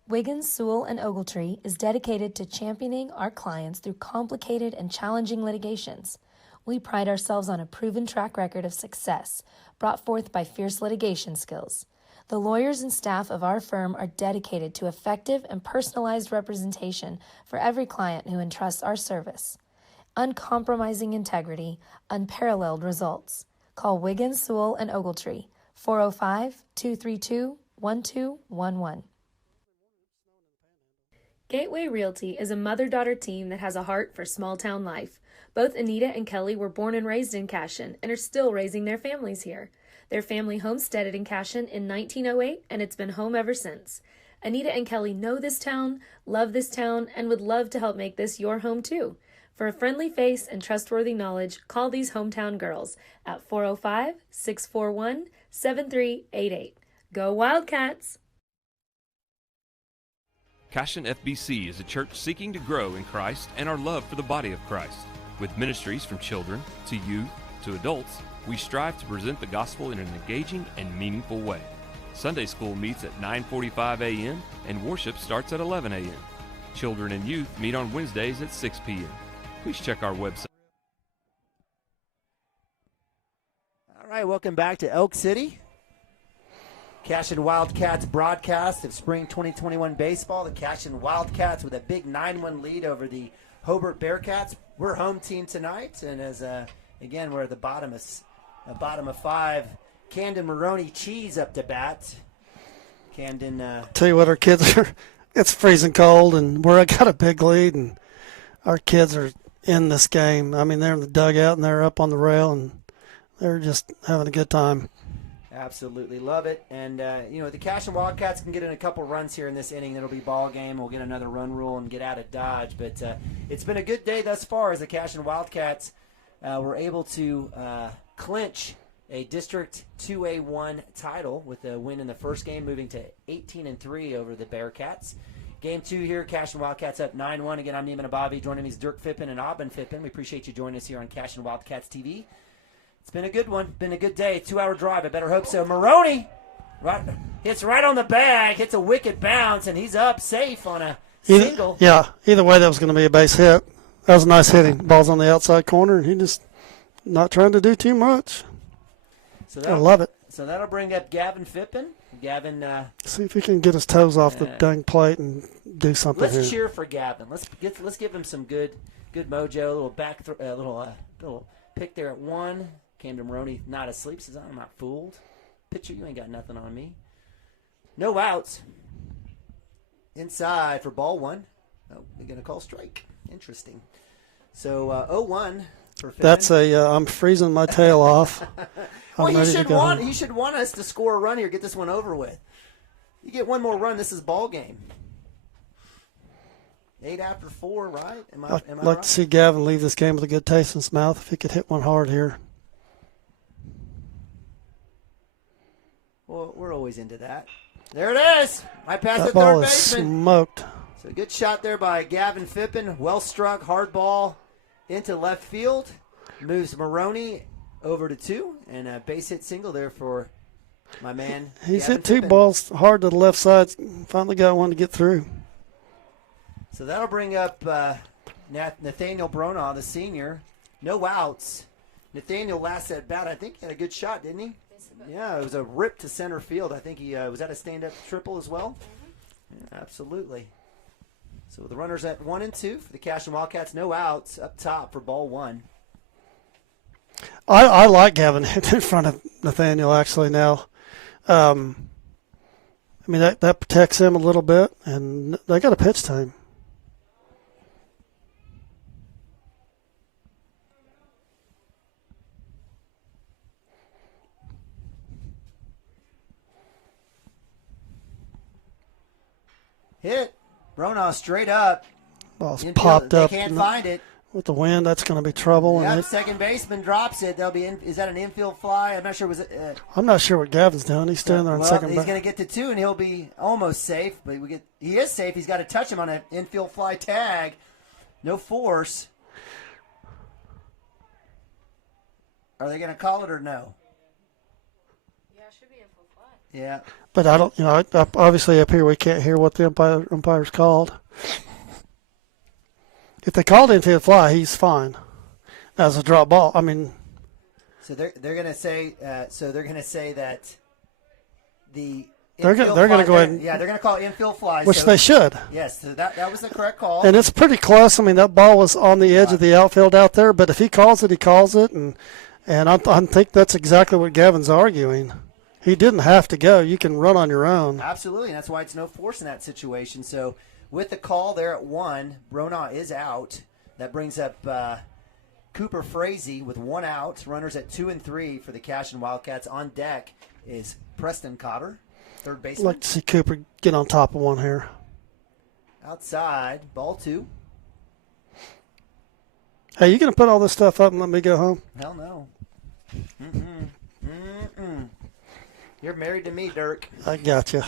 Wiggins, Sewell, and Ogletree is dedicated to championing our clients through complicated and challenging litigations. We pride ourselves on a proven track record of success brought forth by fierce litigation skills. The lawyers and staff of our firm are dedicated to effective and personalized representation for every client who entrusts our service. Uncompromising integrity, unparalleled results. Call Wiggins, Sewell, and Ogletree, 405-232-1211. Gateway Realty is a mother-daughter team that has a heart for small-town life. Both Anita and Kelly were born and raised in Cashion and are still raising their families here. Their family homesteaded in Cashion in 1908, and it's been home ever since. Anita and Kelly know this town, love this town, and would love to help make this your home too. For a friendly face and trustworthy knowledge, call these hometown girls at 405-641-7388. Go Wildcats! Cashion FBC is a church seeking to grow in Christ and our love for the body of Christ. With ministries from children to youth to adults, we strive to present the gospel in an engaging and meaningful way. Sunday school meets at 9:45 a.m. and worship starts at 11 a.m. Children and youth meet on Wednesdays at 6 p.m. Please check our website. All right, welcome back to Elk City. Cashion Wildcats broadcast of spring 2021 baseball. The Cashion Wildcats with a big 9-1 lead over the Hobart Bearcats. We're home team tonight, and as again we're at the bottom of 5. Camden Maroney Cheese up to bat. Camden. Tell you what, our kids are. It's freezing cold, and we're got a big lead, and our kids are in this game. I mean, they're in the dugout and they're up on the rail, and they're just having a good time. Absolutely love it. And, the Cashion Wildcats can get in a couple runs here in this inning. It'll be ball game. We'll get another run rule and get out of Dodge. But it's been a good day thus far as the Cashion Wildcats were able to clinch a District 2A1 title with a win in the first game, moving to 18-3 over the Bearcats. Game 2 here, Cashion Wildcats up 9-1. Again, I'm Neiman Abavi. Joining me is Dirk Fippen and Aubin Fippen. We appreciate you joining us here on Cashion Wildcats TV. It's been a good one. Been a good day. 2-hour drive. I better hope so. Maroney hits right on the bag, hits a wicked bounce, and he's up safe on a single. Either way, that was going to be a base hit. That was nice hitting. Ball's on the outside corner, and he just not trying to do too much. I love it. So that'll bring up Gavin Fippen. Gavin. See if he can get his toes off the dang plate and do something. Let's here. cheer for Gavin. Let's give him some good mojo. A little little pick there at 1. Camden Maroney not asleep. Says I'm not fooled. Pitcher, you ain't got nothing on me. No outs. Inside for ball 1. Oh, they're gonna call strike. Interesting. So 0-1 for Fippen. That's I'm freezing my tail off. Well, he should want us to score a run here, get this one over with. You get one more run, this is ball game. 8 after 4, right? Am I I'd like right? to see Gavin leave this game with a good taste in his mouth if he could hit one hard here. Well, we're always into that. There it is. Right past That the third ball is baseman. smoked. So good shot there by Gavin Fippen. Well struck, hard ball into left field. Moves Maroney over to 2, and a base hit single there for my man. He's Gavin hit 2 Fippen. balls hard to the left side. Finally got one to get through. So that'll bring up Nathaniel Bronaugh, the senior. No outs. Nathaniel last at bat, I think he had a good shot, didn't he? Yeah, it was a rip to center field. I think he was that a stand-up triple as well? Yeah, absolutely. So the runners at 1 and 2 for the Cashion Wildcats. No outs up top for ball 1. I like Gavin hitting in front of Nathaniel actually now. I mean, that protects him a little bit, and they got a pitch to him. Hit. Brona straight up. Ball's Infield. popped up. They can't find it. With the wind, that's going to be trouble. Yeah, And second baseman drops it. They'll be in. Is that an infield fly? I'm not sure. Was it? I'm not sure what Gavin's doing. He's standing there on second He's base. going to get to 2, and he'll be almost safe. But he is safe. He's got to touch him on an infield fly tag. No force. Are they going to call it or no? Yeah, it should be infield fly. Yeah. But I don't, obviously up here we can't hear what the umpire's called. If they called infield fly, he's fine. As a drop ball, I mean. So they're going to say that the They're going to go ahead and, they're going to call it infield fly, which they should. Yes, so that was the correct call. And it's pretty close. I mean, that ball was on the edge of the outfield out there. But if he calls it, he calls it, and I think that's exactly what Gavin's arguing. He didn't have to go. You can run on your own. Absolutely, and that's why it's no force in that situation. So with the call there at 1, Brona is out. That brings up Cooper Frazee with 1 out. Runners at 2 and 3 for the Cashion Wildcats. On deck is Preston Cotter, third baseman. I'd like to see Cooper get on top of one here. Outside, ball 2. Hey, you going to put all this stuff up and let me go home? Hell no. You're married to me, Dirk. I got you.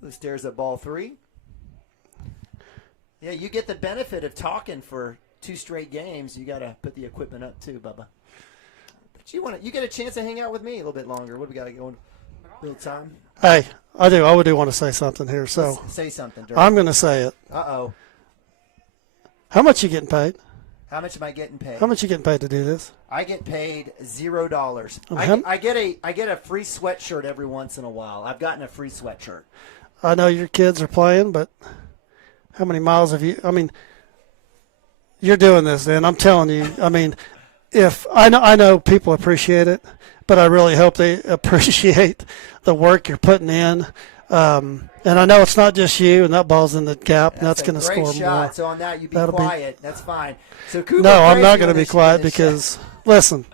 The stairs at ball 3. Yeah, you get the benefit of talking for 2 straight games. You got to put the equipment up too, Bubba. But you get a chance to hang out with me a little bit longer. What do we got to go? A little time. Hey, I do want to say something here. So say something, Dirk. I'm going to say it. Uh-oh. How much you getting paid? How much am I getting paid? How much you getting paid to do this? I get paid $0. Okay. I get a free sweatshirt every once in a while. I've gotten a free sweatshirt. I know your kids are playing, but how many miles have you? I mean, you're doing this, Dan. I'm telling you. I mean, if I know people appreciate it, but I really hope they appreciate the work you're putting in. And I know it's not just you, and that ball's in the gap, and that's going to score shot. more. So on that, you be That'll quiet. That's fine. So Cooper, no, I'm not going to be quiet because listen.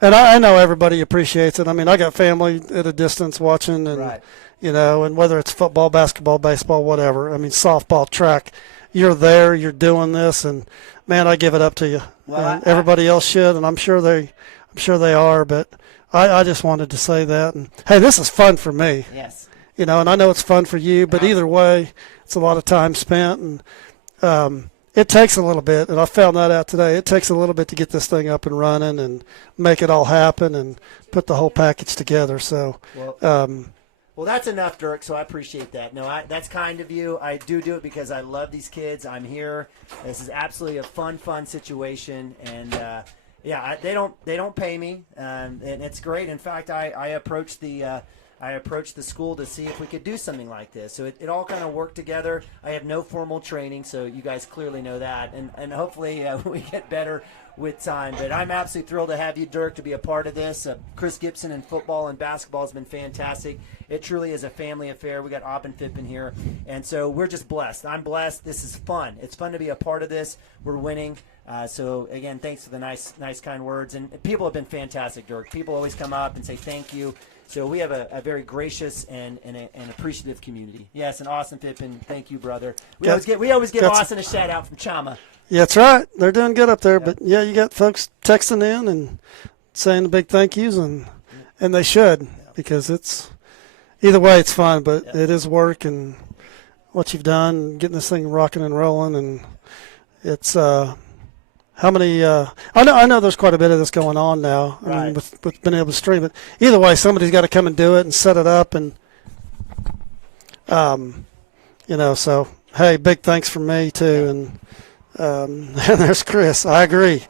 And I know everybody appreciates it. I mean, I got family at a distance watching, and right. And whether it's football, basketball, baseball, whatever. I mean, softball, track. You're there. You're doing this, and man, I give it up to you. Well, and everybody else should, and I'm sure they are. But I just wanted to say that. And hey, this is fun for me. Yes. And I know it's fun for you, but either way, it's a lot of time spent, and it takes a little bit, and I found that out today. It takes a little bit to get this thing up and running and make it all happen and put the whole package together. So, well, that's enough, Dirk, so I appreciate that. No, that's kind of you. I do it because I love these kids. I'm here. This is absolutely a fun situation, and they don't pay me, and it's great. In fact, I approached the school to see if we could do something like this. So it all kind of worked together. I have no formal training, so you guys clearly know that. And hopefully we get better with time. But I'm absolutely thrilled to have you, Dirk, to be a part of this. Chris Gibson in football and basketball has been fantastic. It truly is a family affair. We got Aubin Phippen here. And so we're just blessed. I'm blessed. This is fun. It's fun to be a part of this. We're winning. So, again, thanks for the nice, kind words. And people have been fantastic, Dirk. People always come up and say thank you. So we have a very gracious and appreciative community. Yes, and Austin Phippen, thank you, brother. We always give Austin a shout out from Chama. Yeah, that's right. They're doing good up there. But yeah, you got folks texting in and saying the big thank yous, and they should because it's either way it's fun, but it is work and what you've done, getting this thing rocking and rolling, and it's how many? I know there's quite a bit of this going on now. Right. I mean, with being able to stream it. Either way, somebody's got to come and do it and set it up, and So hey, big thanks from me too, and there's Chris. I agree.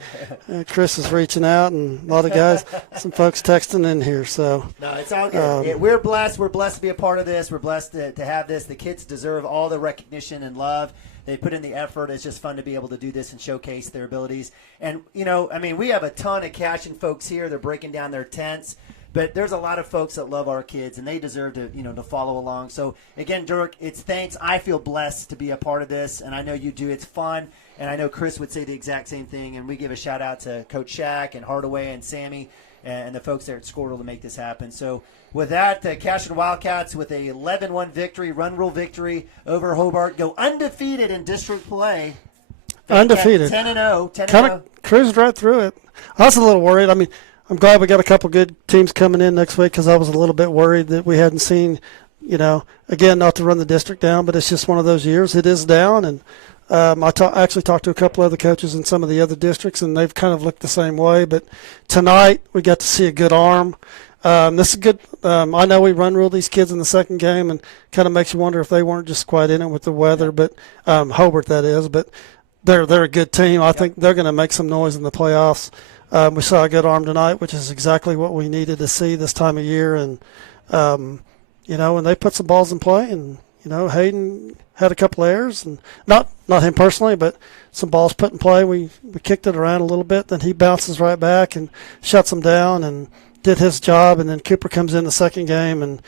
Chris is reaching out, and a lot of guys, some folks texting in here. So no, it's all good. We're blessed. We're blessed to be a part of this. We're blessed to have this. The kids deserve all the recognition and love. They put in the effort. It's just fun to be able to do this and showcase their abilities. And, we have a ton of Cashion folks here. They're breaking down their tents. But there's a lot of folks that love our kids, and they deserve to follow along. So, again, Dirk, it's thanks. I feel blessed to be a part of this, and I know you do. It's fun, and I know Chris would say the exact same thing. And we give a shout-out to Coach Shaq and Hardaway and Sammy and the folks there at Squirtle to make this happen. So with that, the Cashion Wildcats with a 11-1 victory, run rule victory over Hobart, go undefeated in district play. Undefeated. 10-0. Kind of cruised right through it. I was a little worried. I mean, I'm glad we got a couple good teams coming in next week because I was a little bit worried that we hadn't seen, again, not to run the district down, but it's just one of those years. It is down, and I actually talked to a couple other coaches in some of the other districts, and they've kind of looked the same way. But tonight we got to see a good arm. This is good. I know we run ruled these kids in the second game, and kind of makes you wonder if they weren't just quite in it with the weather. But Hobart, that is. But they're a good team. I think they're going to make some noise in the playoffs. We saw a good arm tonight, which is exactly what we needed to see this time of year. And and they put some balls in play, and Hayden had a couple errors, and not him personally, but some balls put in play. We kicked it around a little bit, then he bounces right back and shuts them down and did his job. And then Cooper comes in the second game and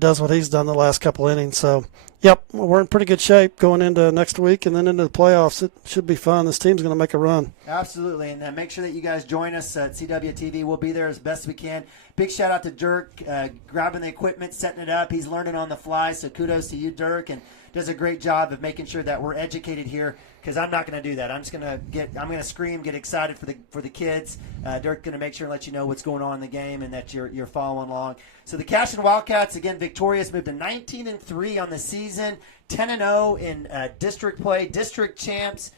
does what he's done the last couple innings. So yep, we're in pretty good shape going into next week and then into the playoffs. It should be fun. This team's going to make a run. Absolutely, and make sure that you guys join us at CWTV. We'll be there as best we can. Big shout out to Dirk, grabbing the equipment, setting it up. He's learning on the fly, so kudos to you, Dirk, and does a great job of making sure that we're educated here. Because I'm not going to do that. I'm going to scream, get excited for the kids. Dirk's going to make sure and let you know what's going on in the game and that you're following along. So the Cashion Wildcats, again, victorious, moved to 19-3 on the season, 10-0 in district play, district champs.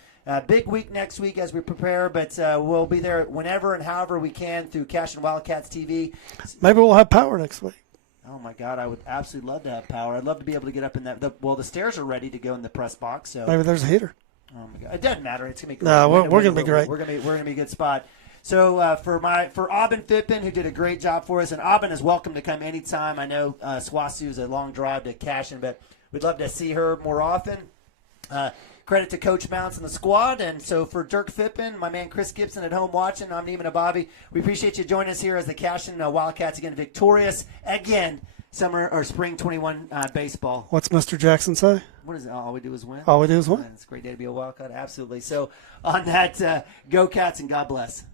Big week next week as we prepare, but we'll be there whenever and however we can through Cashion Wildcats TV. Maybe we'll have power next week. Oh, my God, I would absolutely love to have power. I'd love to be able to get up in that. The stairs are ready to go in the press box. So maybe there's a heater. Oh my God! It doesn't matter. It's gonna be great. No, we're gonna be great. We're gonna be a good spot. So for Aubin Fippen, who did a great job for us, and Aubin is welcome to come anytime. I know Swasu is a long drive to Cashion, but we'd love to see her more often. Credit to Coach Mounts and the squad. And so for Dirk Fippen, my man Chris Gibson at home watching, I'm Neiman Abavi. We appreciate you joining us here as the Cashion Wildcats again victorious again. Summer or spring 21 baseball. What's Mr. Jackson say? What is it? All we do is win. All we do is win. It's a great day to be a Wildcat. Absolutely. So on that, go Cats and God bless.